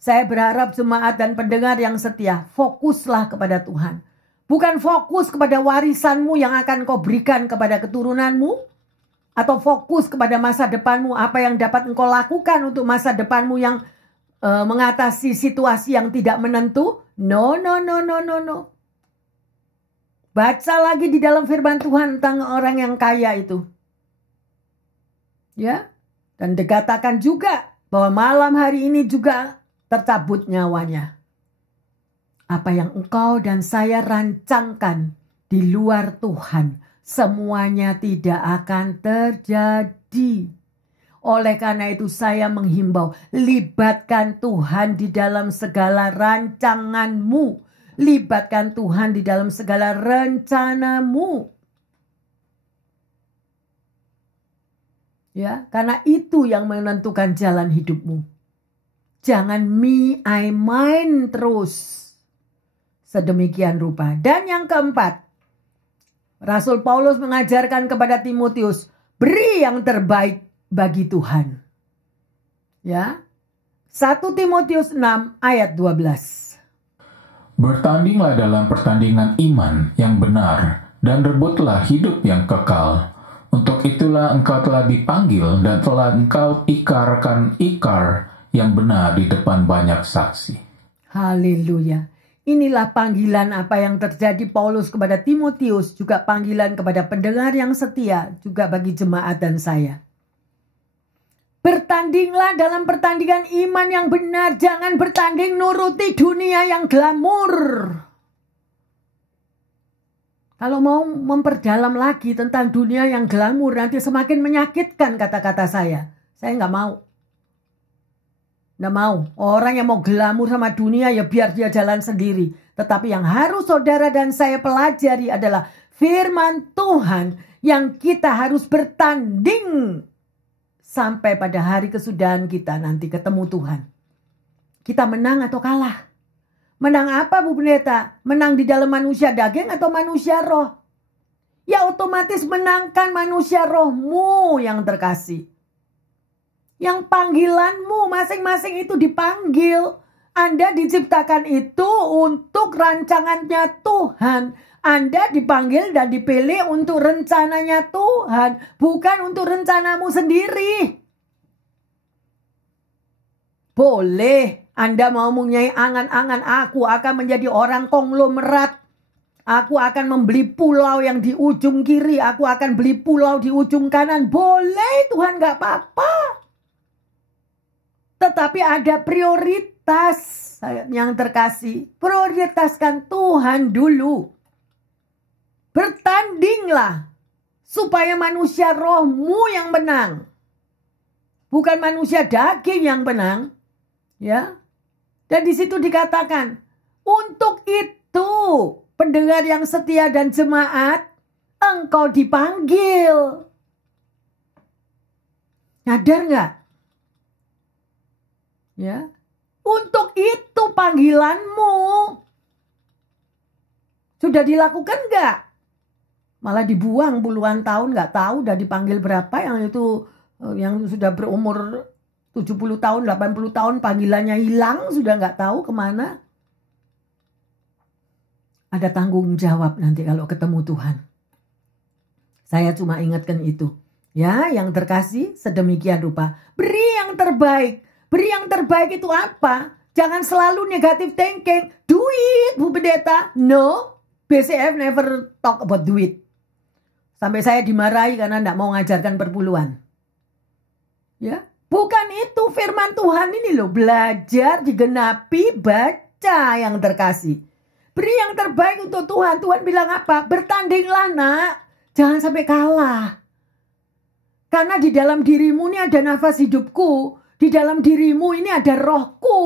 Saya berharap jemaat dan pendengar yang setia, fokuslah kepada Tuhan. Bukan fokus kepada warisanmu yang akan kau berikan kepada keturunanmu. Atau fokus kepada masa depanmu, apa yang dapat engkau lakukan untuk masa depanmu yang mengatasi situasi yang tidak menentu. No. Baca lagi di dalam firman Tuhan tentang orang yang kaya itu. Ya. Dan dikatakan juga bahwa malam hari ini juga tercabut nyawanya. Apa yang engkau dan saya rancangkan di luar Tuhan, semuanya tidak akan terjadi. Oleh karena itu saya menghimbau, libatkan Tuhan di dalam segala rancanganmu. Libatkan Tuhan di dalam segala rencanamu. Ya, karena itu yang menentukan jalan hidupmu. Jangan me, I, mine terus. Sedemikian rupa. Dan yang keempat, Rasul Paulus mengajarkan kepada Timotius, beri yang terbaik bagi Tuhan. Ya. 1 Timotius 6 ayat 12. Bertandinglah dalam pertandingan iman yang benar dan rebutlah hidup yang kekal. Untuk itulah engkau telah dipanggil dan telah engkau ikarkan ikar yang benar di depan banyak saksi. Haleluya. Inilah panggilan apa yang terjadi Paulus kepada Timotius, juga panggilan kepada pendengar yang setia, juga bagi jemaat dan saya. Bertandinglah dalam pertandingan iman yang benar, jangan bertanding nuruti dunia yang glamor. Kalau mau memperdalam lagi tentang dunia yang glamor, nanti semakin menyakitkan kata-kata saya. Saya nggak mau. Nggak mau. Orang yang mau glamor sama dunia ya biar dia jalan sendiri. Tetapi yang harus saudara dan saya pelajari adalah firman Tuhan yang kita harus bertanding sampai pada hari kesudahan kita nanti ketemu Tuhan. Kita menang atau kalah? Menang apa Bu Pendeta? Menang di dalam manusia daging atau manusia roh? Ya otomatis menangkan manusia rohmu yang terkasih. Yang panggilanmu masing-masing itu dipanggil. Anda diciptakan itu untuk rancangannya Tuhan. Anda dipanggil dan dipilih untuk rencananya Tuhan, bukan untuk rencanamu sendiri. Boleh Anda mau mempunyai angan-angan, aku akan menjadi orang konglomerat. Aku akan membeli pulau yang di ujung kiri, aku akan beli pulau di ujung kanan. Boleh, Tuhan, gak apa-apa. Tetapi ada prioritas yang terkasih. Prioritaskan Tuhan dulu. Bertandinglah supaya manusia rohmu yang menang. Bukan manusia daging yang menang. Ya. Dan di situ dikatakan, untuk itu pendengar yang setia dan jemaat, engkau dipanggil. Nyadar nggak? Ya. Untuk itu panggilanmu. Sudah dilakukan nggak? Malah dibuang puluhan tahun, nggak tahu udah dipanggil berapa yang itu, yang sudah berumur 70 tahun, 80 tahun panggilannya hilang, sudah nggak tahu kemana. Ada tanggung jawab nanti kalau ketemu Tuhan. Saya cuma ingatkan itu. Ya, yang terkasih sedemikian rupa. Beri yang terbaik. Beri yang terbaik itu apa? Jangan selalu negative thinking. Duit, Bu Pendeta. No, BCF never talk about duit. Sampai saya dimarahi karena tidak mau ngajarkan perpuluhan. Ya, bukan itu firman Tuhan ini loh. Belajar, digenapi, baca yang terkasih. Beri yang terbaik untuk Tuhan. Tuhan bilang apa? Bertandinglah nak. Jangan sampai kalah. Karena di dalam dirimu ini ada nafas hidupku. Di dalam dirimu ini ada rohku.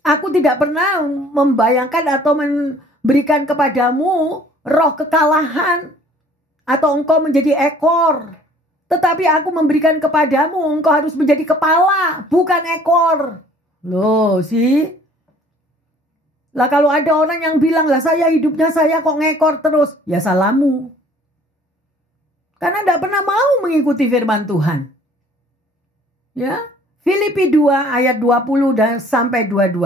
Aku tidak pernah membayangkan atau memberikan kepadamu roh kekalahan atau engkau menjadi ekor. Tetapi aku memberikan kepadamu engkau harus menjadi kepala, bukan ekor. Loh, sih. Lah kalau ada orang yang bilang, lah saya hidupnya saya kok ngekor terus. Ya salahmu. Karena tidak pernah mau mengikuti firman Tuhan. Ya, Filipi 2 ayat 20 dan sampai 22.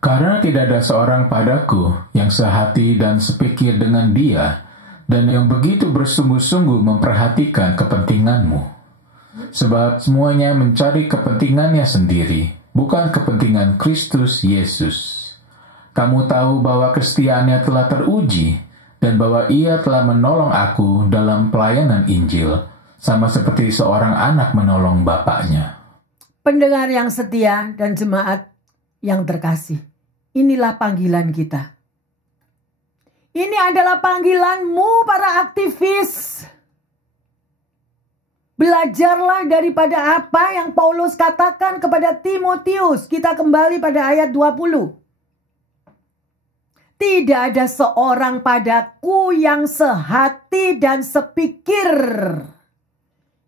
Karena tidak ada seorang padaku yang sehati dan sepikir dengan dia, dan yang begitu bersungguh-sungguh memperhatikan kepentinganmu. Sebab semuanya mencari kepentingannya sendiri, bukan kepentingan Kristus Yesus. Kamu tahu bahwa kesetiaannya telah teruji, dan bahwa ia telah menolong aku dalam pelayanan Injil, sama seperti seorang anak menolong bapaknya. Pendengar yang setia dan jemaat yang terkasih. Inilah panggilan kita. Ini adalah panggilanmu para aktivis. Belajarlah daripada apa yang Paulus katakan kepada Timotius. Kita kembali pada ayat 20. Tidak ada seorang padaku yang sehati dan sepikir.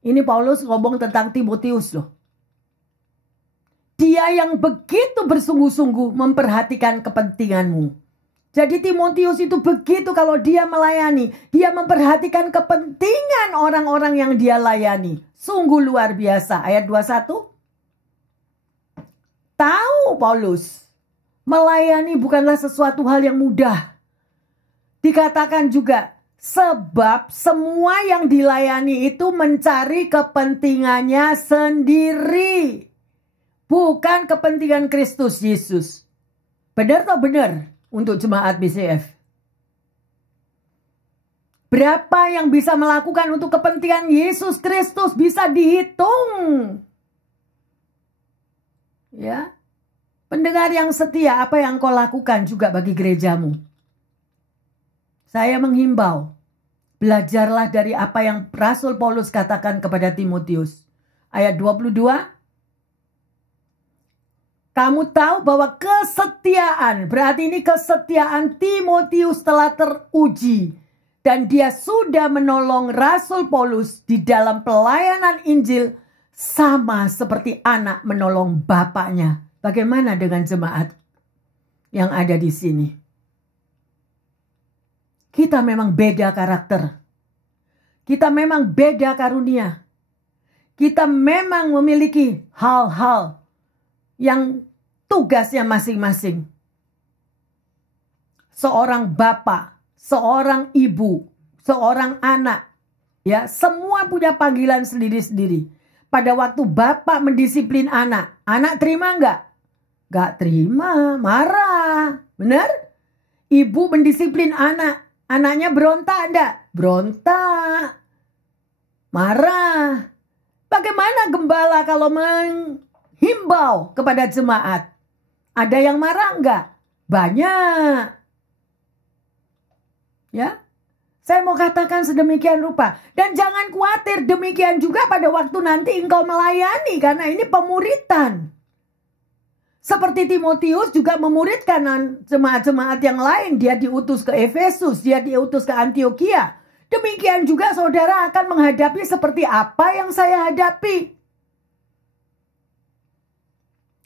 Ini Paulus ngomong tentang Timotius loh. Dia yang begitu bersungguh-sungguh memperhatikan kepentinganmu. Jadi Timotius itu begitu kalau dia melayani. Dia memperhatikan kepentingan orang-orang yang dia layani. Sungguh luar biasa. Ayat 21. Tahu Paulus. Melayani bukanlah sesuatu hal yang mudah. Dikatakan juga. Sebab semua yang dilayani itu mencari kepentingannya sendiri. Bukan kepentingan Kristus Yesus. Benar atau benar untuk jemaat BCF? Berapa yang bisa melakukan untuk kepentingan Yesus Kristus bisa dihitung. Ya. Pendengar yang setia, apa yang kau lakukan juga bagi gerejamu? Saya menghimbau, belajarlah dari apa yang Rasul Paulus katakan kepada Timotius. Ayat 22. Kamu tahu bahwa kesetiaan, berarti ini kesetiaan Timotius telah teruji. Dan dia sudah menolong Rasul Paulus di dalam pelayanan Injil sama seperti anak menolong bapaknya. Bagaimana dengan jemaat yang ada di sini? Kita memang beda karakter. Kita memang beda karunia. kita memang memiliki hal-hal yang tugasnya masing-masing. Seorang bapak, seorang ibu, seorang anak, ya, semua punya panggilan sendiri-sendiri. Pada waktu bapak mendisiplin anak, anak terima enggak? Enggak terima, marah. Benar? Ibu mendisiplin anak, anaknya berontak enggak? Berontak. Marah. Bagaimana gembala kalau menghimbau kepada jemaat? Ada yang marah enggak? Banyak. Ya, saya mau katakan sedemikian rupa. Dan jangan khawatir, demikian juga pada waktu nanti engkau melayani, karena ini pemuritan. Seperti Timotius juga memuridkan jemaat-jemaat yang lain. Dia diutus ke Efesus, dia diutus ke Antioquia. Demikian juga saudara akan menghadapi seperti apa yang saya hadapi.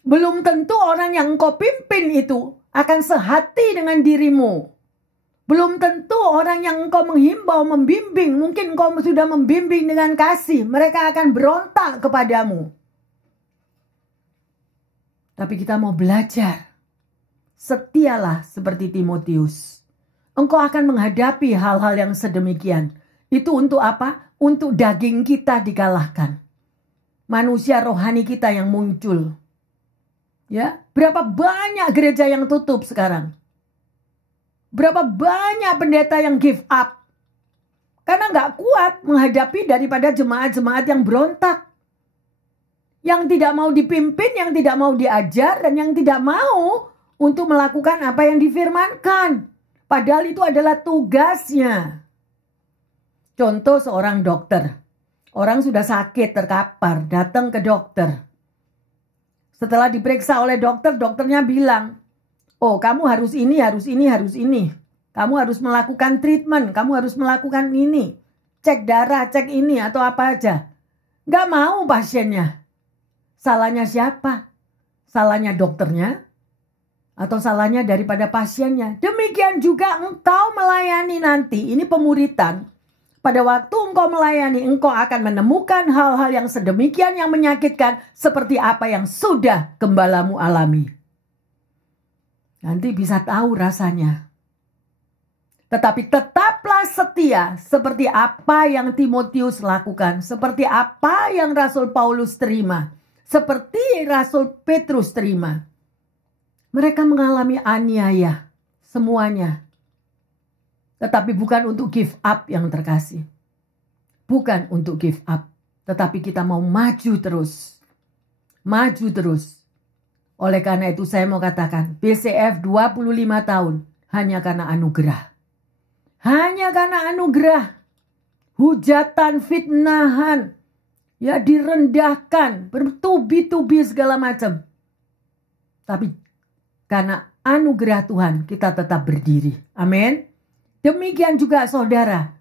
Belum tentu orang yang engkau pimpin itu akan sehati dengan dirimu. Belum tentu orang yang engkau menghimbau, membimbing, mungkin engkau sudah membimbing dengan kasih, mereka akan berontak kepadamu. Tapi kita mau belajar. Setialah seperti Timotius. Engkau akan menghadapi hal-hal yang sedemikian. Itu untuk apa? Untuk daging kita dikalahkan. Manusia rohani kita yang muncul. Ya, berapa banyak gereja yang tutup sekarang? Berapa banyak pendeta yang give up? Karena nggak kuat menghadapi daripada jemaat-jemaat yang berontak. Yang tidak mau dipimpin, yang tidak mau diajar, dan yang tidak mau untuk melakukan apa yang difirmankan. Padahal itu adalah tugasnya. Contoh seorang dokter. Orang sudah sakit, terkapar, datang ke dokter. Setelah diperiksa oleh dokter, dokternya bilang, oh, kamu harus ini, harus ini, harus ini. Kamu harus melakukan treatment, kamu harus melakukan ini. Cek darah, cek ini, atau apa aja. Gak mau pasiennya. Salahnya siapa? Salahnya dokternya? Atau salahnya daripada pasiennya? Demikian juga engkau melayani nanti. Ini pemuritan. Pada waktu engkau melayani, engkau akan menemukan hal-hal yang sedemikian yang menyakitkan. Seperti apa yang sudah gembalamu alami. Nanti bisa tahu rasanya. Tetapi tetaplah setia seperti apa yang Timotius lakukan. Seperti apa yang Rasul Paulus terima. Seperti Rasul Petrus terima. Mereka mengalami aniaya. Semuanya. Tetapi bukan untuk give up yang terkasih. Bukan untuk give up. Tetapi kita mau maju terus. Maju terus. Oleh karena itu saya mau katakan, BCF 25 tahun hanya karena anugerah. Hanya karena anugerah. Hujatan, fitnahan, ya direndahkan, bertubi-tubi segala macam. Tapi karena anugerah Tuhan kita tetap berdiri. Amin. Demikian juga saudara,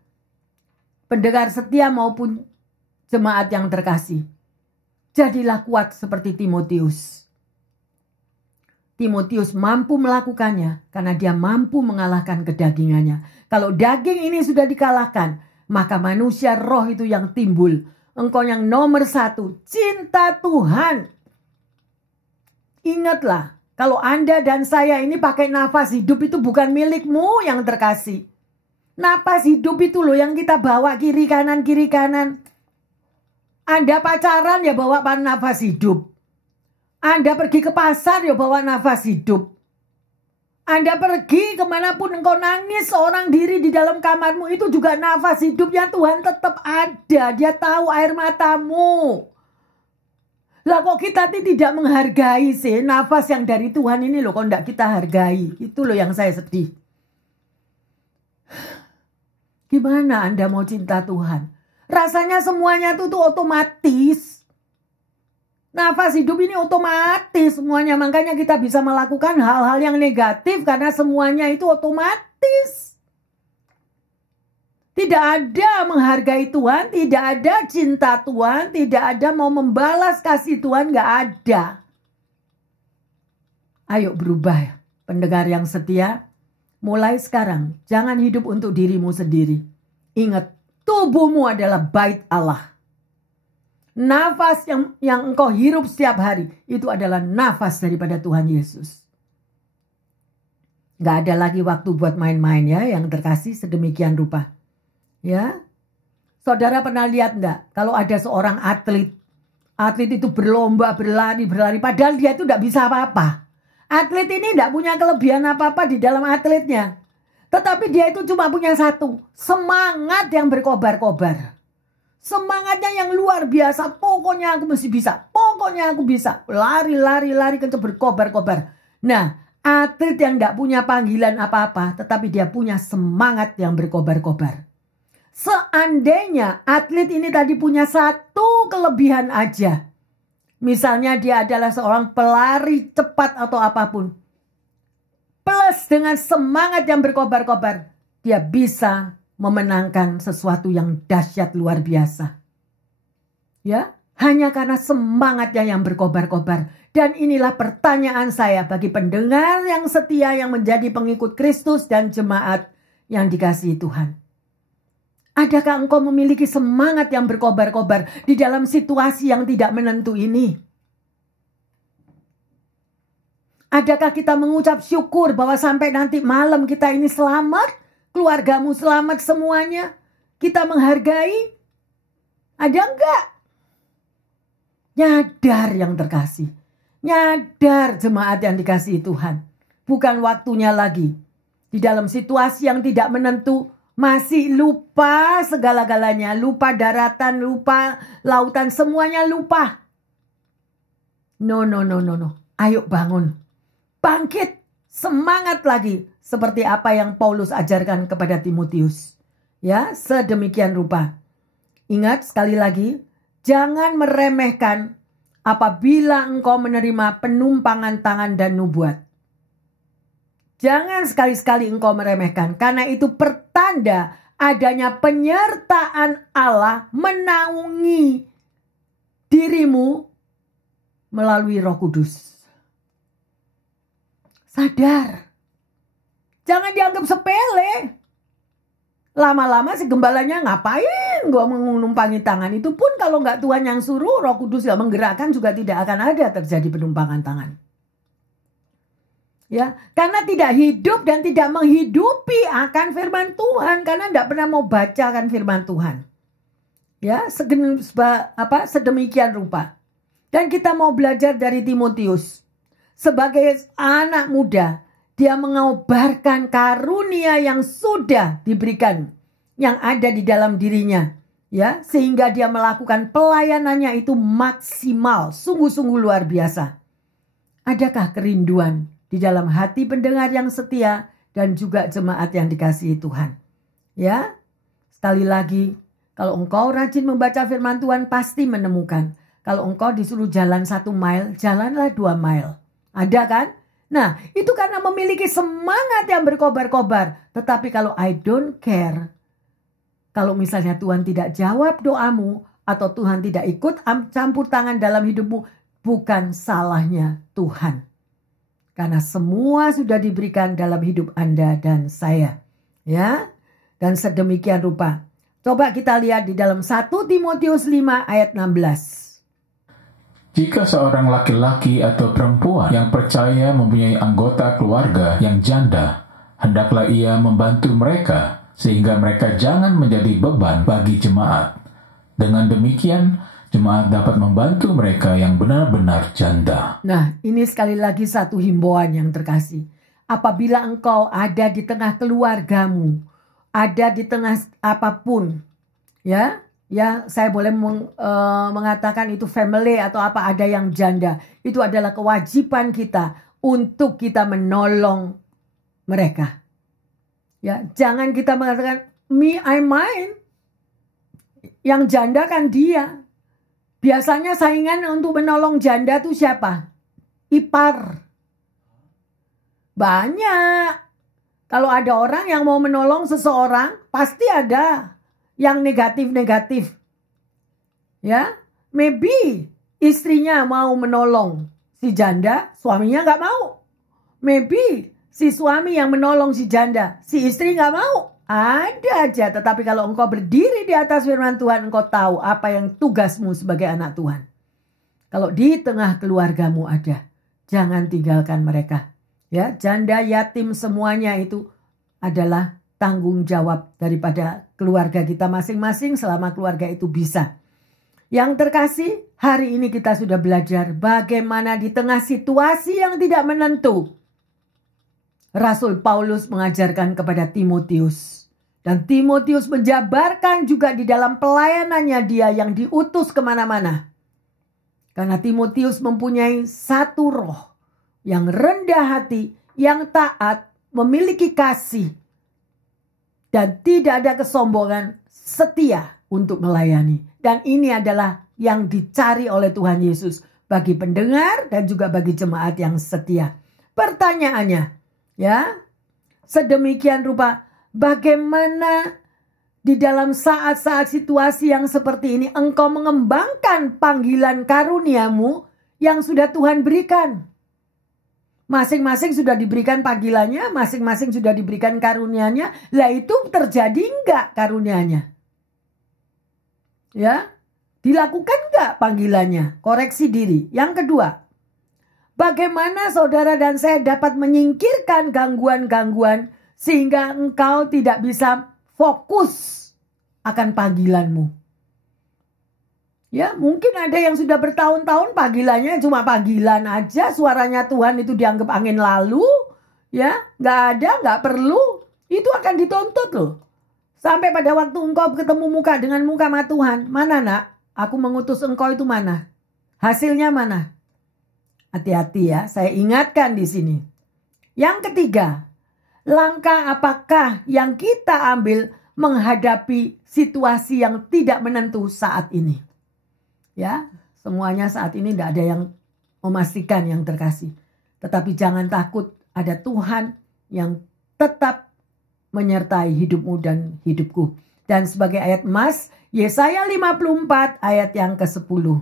pendengar setia maupun jemaat yang terkasih. Jadilah kuat seperti Timotius. Timotius mampu melakukannya karena dia mampu mengalahkan kedagingannya. Kalau daging ini sudah dikalahkan, maka manusia roh itu yang timbul. Engkau yang nomor 1, cinta Tuhan. Ingatlah, kalau Anda dan saya ini pakai nafas hidup itu bukan milikmu yang terkasih. Nafas hidup itu loh yang kita bawa kiri kanan, kiri kanan. Anda pacaran ya bawa nafas hidup. Anda pergi ke pasar ya bawa nafas hidup. Anda pergi kemanapun engkau nangis seorang diri di dalam kamarmu, itu juga nafas hidupnya Tuhan tetap ada. Dia tahu air matamu. Lah kok kita tidak menghargai sih nafas yang dari Tuhan ini loh, kok tidak kita hargai. Itu loh yang saya sedih. Gimana Anda mau cinta Tuhan? Rasanya semuanya itu tuh otomatis. Nafas hidup ini otomatis semuanya. Makanya kita bisa melakukan hal-hal yang negatif karena semuanya itu otomatis. Tidak ada menghargai Tuhan, tidak ada cinta Tuhan, tidak ada mau membalas kasih Tuhan, gak ada. Ayo berubah, pendengar yang setia. Mulai sekarang, jangan hidup untuk dirimu sendiri. Ingat, tubuhmu adalah bait Allah. Nafas yang engkau hirup setiap hari itu adalah nafas daripada Tuhan Yesus. Gak ada lagi waktu buat main-main ya, yang terkasih sedemikian rupa. Ya, saudara pernah lihat enggak kalau ada seorang atlet itu berlomba, berlari, padahal dia itu tidak bisa apa-apa. Atlet ini tidak punya kelebihan apa-apa di dalam atletnya. Tetapi dia itu cuma punya satu, semangat yang berkobar-kobar. Semangatnya yang luar biasa, pokoknya aku mesti bisa, pokoknya aku bisa. Lari, kencang berkobar-kobar. Nah, atlet yang tidak punya panggilan apa-apa, tetapi dia punya semangat yang berkobar-kobar. Seandainya atlet ini tadi punya satu kelebihan aja. Misalnya dia adalah seorang pelari cepat atau apapun. Plus dengan semangat yang berkobar-kobar, dia bisa memenangkan sesuatu yang dahsyat luar biasa. Ya, hanya karena semangatnya yang berkobar-kobar. Dan inilah pertanyaan saya bagi pendengar yang setia yang menjadi pengikut Kristus dan jemaat yang dikasihi Tuhan. Adakah engkau memiliki semangat yang berkobar-kobar di dalam situasi yang tidak menentu ini? Adakah kita mengucap syukur bahwa sampai nanti malam kita ini selamat? Keluargamu selamat semuanya? Kita menghargai? Ada enggak? Nyadar yang terkasih. Nyadar jemaat yang dikasihi Tuhan. Bukan waktunya lagi. Di dalam situasi yang tidak menentu, masih lupa segala-galanya. Lupa daratan, lupa lautan, semuanya lupa. No. Ayo bangun. Bangkit, semangat lagi seperti apa yang Paulus ajarkan kepada Timotius. Ya, sedemikian rupa. Ingat sekali lagi, jangan meremehkan apabila engkau menerima penumpangan tangan dan nubuat. Jangan sekali-sekali engkau meremehkan, karena itu pertanda adanya penyertaan Allah menaungi dirimu melalui Roh Kudus. Sadar. Jangan dianggap sepele. Lama-lama si gembalanya ngapain gua menumpangi tangan. Itu pun kalau nggak Tuhan yang suruh, Roh Kudus yang menggerakkan juga tidak akan ada terjadi penumpangan tangan. Ya, karena tidak hidup dan tidak menghidupi akan firman Tuhan. Karena tidak pernah mau bacakan firman Tuhan. Ya, sedemikian rupa. Dan kita mau belajar dari Timotius. Sebagai anak muda, dia mengobarkan karunia yang sudah diberikan, yang ada di dalam dirinya, ya, sehingga dia melakukan pelayanannya itu maksimal, sungguh-sungguh luar biasa. Adakah kerinduan di dalam hati pendengar yang setia dan juga jemaat yang dikasihi Tuhan? Ya, sekali lagi, kalau engkau rajin membaca firman Tuhan pasti menemukan. Kalau engkau disuruh jalan 1 mile, jalanlah 2 mile. Ada kan? Nah, itu karena memiliki semangat yang berkobar-kobar. Tetapi kalau I don't care, kalau misalnya Tuhan tidak jawab doamu, atau Tuhan tidak ikut campur tangan dalam hidupmu, bukan salahnya Tuhan. Karena semua sudah diberikan dalam hidup Anda dan saya. Ya, dan sedemikian rupa. Coba kita lihat di dalam 1 Timotius 5 ayat 16. Jika seorang laki-laki atau perempuan yang percaya mempunyai anggota keluarga yang janda, hendaklah ia membantu mereka sehingga mereka jangan menjadi beban bagi jemaat. Dengan demikian, jemaat dapat membantu mereka yang benar-benar janda. Nah, ini sekali lagi satu himbauan yang terkasih. Apabila engkau ada di tengah keluargamu, ada di tengah apapun, ya, saya boleh mengatakan itu family atau apa, ada yang janda. Itu adalah kewajiban kita untuk kita menolong mereka. Ya, jangan kita mengatakan me, I mine. Yang janda kan dia. Biasanya saingan untuk menolong janda itu siapa? Ipar. Banyak. Kalau ada orang yang mau menolong seseorang, pasti ada yang negatif-negatif. Ya, maybe istrinya mau menolong si janda, suaminya nggak mau. Maybe si suami yang menolong si janda, si istri nggak mau. Ada aja, tetapi kalau engkau berdiri di atas firman Tuhan, engkau tahu apa yang tugasmu sebagai anak Tuhan. Kalau di tengah keluargamu ada, jangan tinggalkan mereka. Ya, janda, yatim, semuanya itu adalah tanggung jawab daripada keluarga kita masing-masing selama keluarga itu bisa. Yang terkasih, hari ini kita sudah belajar bagaimana di tengah situasi yang tidak menentu, Rasul Paulus mengajarkan kepada Timotius. Dan Timotius menjabarkan juga di dalam pelayanannya dia yang diutus kemana-mana. Karena Timotius mempunyai satu roh yang rendah hati, yang taat, memiliki kasih. Dan tidak ada kesombongan, setia untuk melayani. Dan ini adalah yang dicari oleh Tuhan Yesus bagi pendengar dan juga bagi jemaat yang setia. Pertanyaannya, ya, sedemikian rupa, bagaimana di dalam saat-saat situasi yang seperti ini engkau mengembangkan panggilan karuniamu yang sudah Tuhan berikan? Masing-masing sudah diberikan panggilannya, masing-masing sudah diberikan karunianya. Lah itu terjadi enggak karunianya? Ya, dilakukan enggak panggilannya? Koreksi diri. Yang kedua, bagaimana saudara dan saya dapat menyingkirkan gangguan-gangguan sehingga engkau tidak bisa fokus akan panggilanmu? Ya, mungkin ada yang sudah bertahun-tahun panggilannya cuma panggilan aja, suaranya Tuhan itu dianggap angin lalu, ya, nggak ada, nggak perlu, itu akan dituntut loh. Sampai pada waktu engkau ketemu muka dengan muka sama Tuhan, mana nak, aku mengutus engkau itu mana? Hasilnya mana? Hati-hati ya, saya ingatkan di sini. Yang ketiga, langkah apakah yang kita ambil menghadapi situasi yang tidak menentu saat ini? Ya, semuanya saat ini tidak ada yang memastikan yang terkasih. Tetapi jangan takut, ada Tuhan yang tetap menyertai hidupmu dan hidupku. Dan sebagai ayat emas, Yesaya 54 ayat yang ke-10.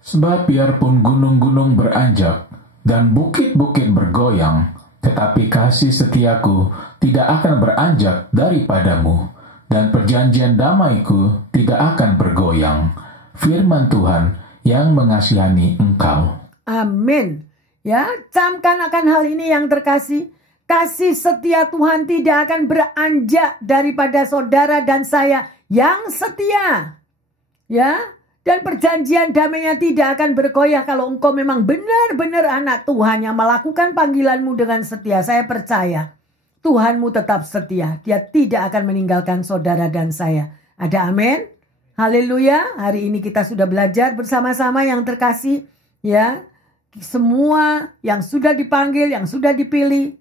Sebab biarpun gunung-gunung beranjak dan bukit-bukit bergoyang, tetapi kasih setiaku tidak akan beranjak daripadamu, dan perjanjian damaiku tidak akan bergoyang. Firman Tuhan yang mengasihani engkau. Amin. Ya, camkan akan hal ini yang terkasih. Kasih setia Tuhan tidak akan beranjak daripada saudara dan saya yang setia. Ya, dan perjanjian damainya tidak akan bergoyah kalau engkau memang benar-benar anak Tuhan yang melakukan panggilanmu dengan setia. Saya percaya Tuhanmu tetap setia. Dia tidak akan meninggalkan saudara dan saya. Ada amin? Haleluya. Hari ini kita sudah belajar bersama-sama yang terkasih. Ya, semua yang sudah dipanggil, yang sudah dipilih,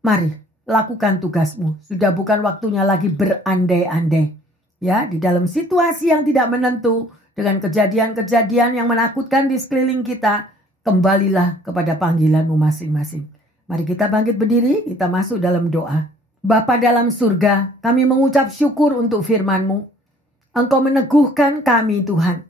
mari lakukan tugasmu. Sudah bukan waktunya lagi berandai-andai. Ya, di dalam situasi yang tidak menentu, dengan kejadian-kejadian yang menakutkan di sekeliling kita, kembalilah kepada panggilanmu masing-masing. Mari kita bangkit berdiri, kita masuk dalam doa. Bapa dalam surga, kami mengucap syukur untuk firman-Mu. Engkau meneguhkan kami Tuhan.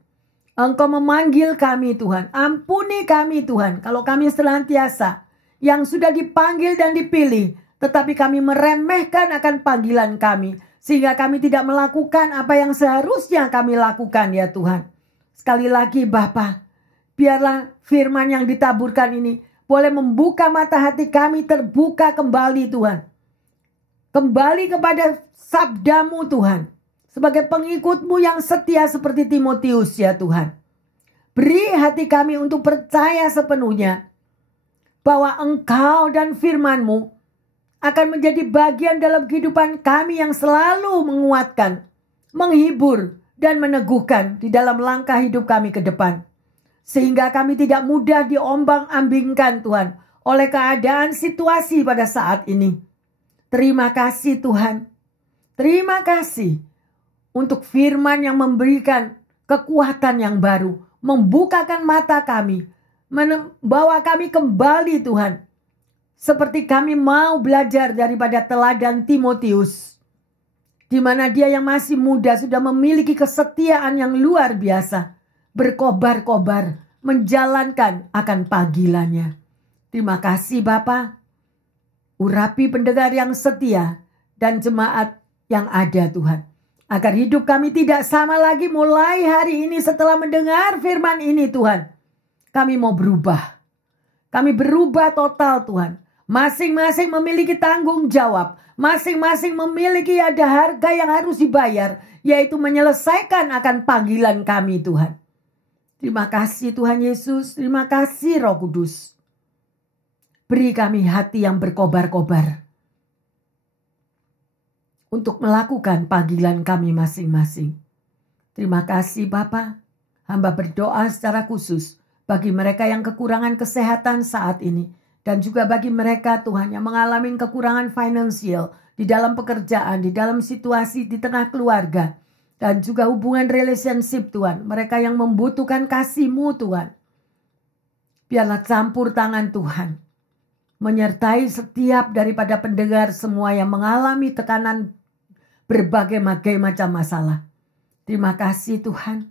Engkau memanggil kami Tuhan. Ampuni kami Tuhan kalau kami senantiasa yang sudah dipanggil dan dipilih, tetapi kami meremehkan akan panggilan kami, sehingga kami tidak melakukan apa yang seharusnya kami lakukan ya Tuhan. Sekali lagi Bapa, biarlah firman yang ditaburkan ini boleh membuka mata hati kami terbuka kembali Tuhan. Kembali kepada sabdamu Tuhan. Sebagai pengikutmu yang setia seperti Timotius ya Tuhan. Beri hati kami untuk percaya sepenuhnya bahwa Engkau dan firman-Mu akan menjadi bagian dalam kehidupan kami yang selalu menguatkan, menghibur, dan meneguhkan di dalam langkah hidup kami ke depan. Sehingga kami tidak mudah diombang-ambingkan Tuhan oleh keadaan situasi pada saat ini. Terima kasih Tuhan. Terima kasih untuk firman yang memberikan kekuatan yang baru, membukakan mata kami, membawa kami kembali Tuhan. Seperti kami mau belajar daripada teladan Timotius, di mana dia yang masih muda sudah memiliki kesetiaan yang luar biasa, berkobar-kobar, menjalankan akan panggilannya. Terima kasih Bapa. Urapi pendengar yang setia, dan jemaat yang ada Tuhan. Agar hidup kami tidak sama lagi mulai hari ini setelah mendengar firman ini Tuhan. Kami mau berubah. Kami berubah total Tuhan. Masing-masing memiliki tanggung jawab. Masing-masing memiliki ada harga yang harus dibayar. Yaitu menyelesaikan akan panggilan kami Tuhan. Terima kasih Tuhan Yesus. Terima kasih Roh Kudus. Beri kami hati yang berkobar-kobar. Untuk melakukan panggilan kami masing-masing. Terima kasih Bapa. Hamba berdoa secara khusus bagi mereka yang kekurangan kesehatan saat ini. Dan juga bagi mereka Tuhan yang mengalami kekurangan finansial di dalam pekerjaan, di dalam situasi di tengah keluarga. Dan juga hubungan relationship Tuhan. Mereka yang membutuhkan kasih-Mu Tuhan. Biarlah campur tangan Tuhan. Menyertai setiap daripada pendengar semua yang mengalami tekanan berbagai macam masalah. Terima kasih Tuhan.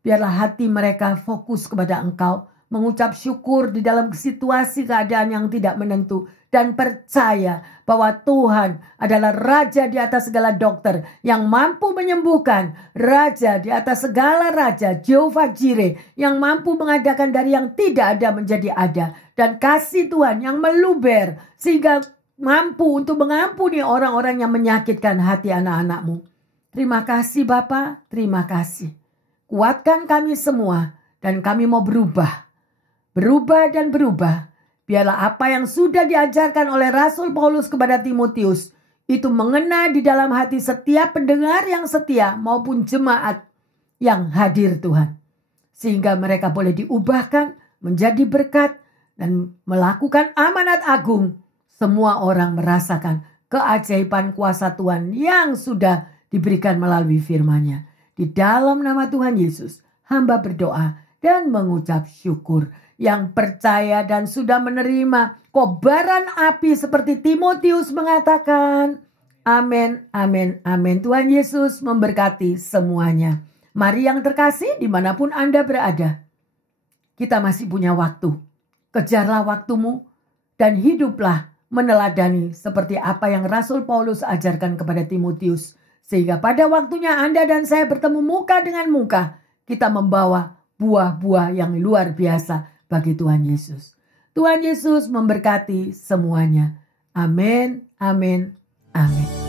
Biarlah hati mereka fokus kepada Engkau. Mengucap syukur di dalam situasi keadaan yang tidak menentu. Dan percaya bahwa Tuhan adalah Raja di atas segala dokter. Yang mampu menyembuhkan. Raja di atas segala raja. Jehovah Jireh. Yang mampu mengadakan dari yang tidak ada menjadi ada. Dan kasih Tuhan yang meluber. Sehingga mampu untuk mengampuni orang-orang yang menyakitkan hati anak-anak-Mu. Terima kasih Bapa, terima kasih. Kuatkan kami semua dan kami mau berubah. Berubah dan berubah. Biarlah apa yang sudah diajarkan oleh Rasul Paulus kepada Timotius itu mengena di dalam hati setiap pendengar yang setia maupun jemaat yang hadir Tuhan. Sehingga mereka boleh diubahkan menjadi berkat dan melakukan amanat agung. Semua orang merasakan keajaiban kuasa Tuhan yang sudah diberikan melalui firman-Nya. Di dalam nama Tuhan Yesus, hamba berdoa dan mengucap syukur. Yang percaya dan sudah menerima kobaran api seperti Timotius mengatakan. Amin, amin, amin. Tuhan Yesus memberkati semuanya. Mari yang terkasih dimanapun Anda berada. Kita masih punya waktu. Kejarlah waktumu dan hiduplah meneladani seperti apa yang Rasul Paulus ajarkan kepada Timotius. Sehingga pada waktunya Anda dan saya bertemu muka dengan muka. Kita membawa buah-buah yang luar biasa bagi Tuhan Yesus. Tuhan Yesus memberkati semuanya. Amin, amin, amin.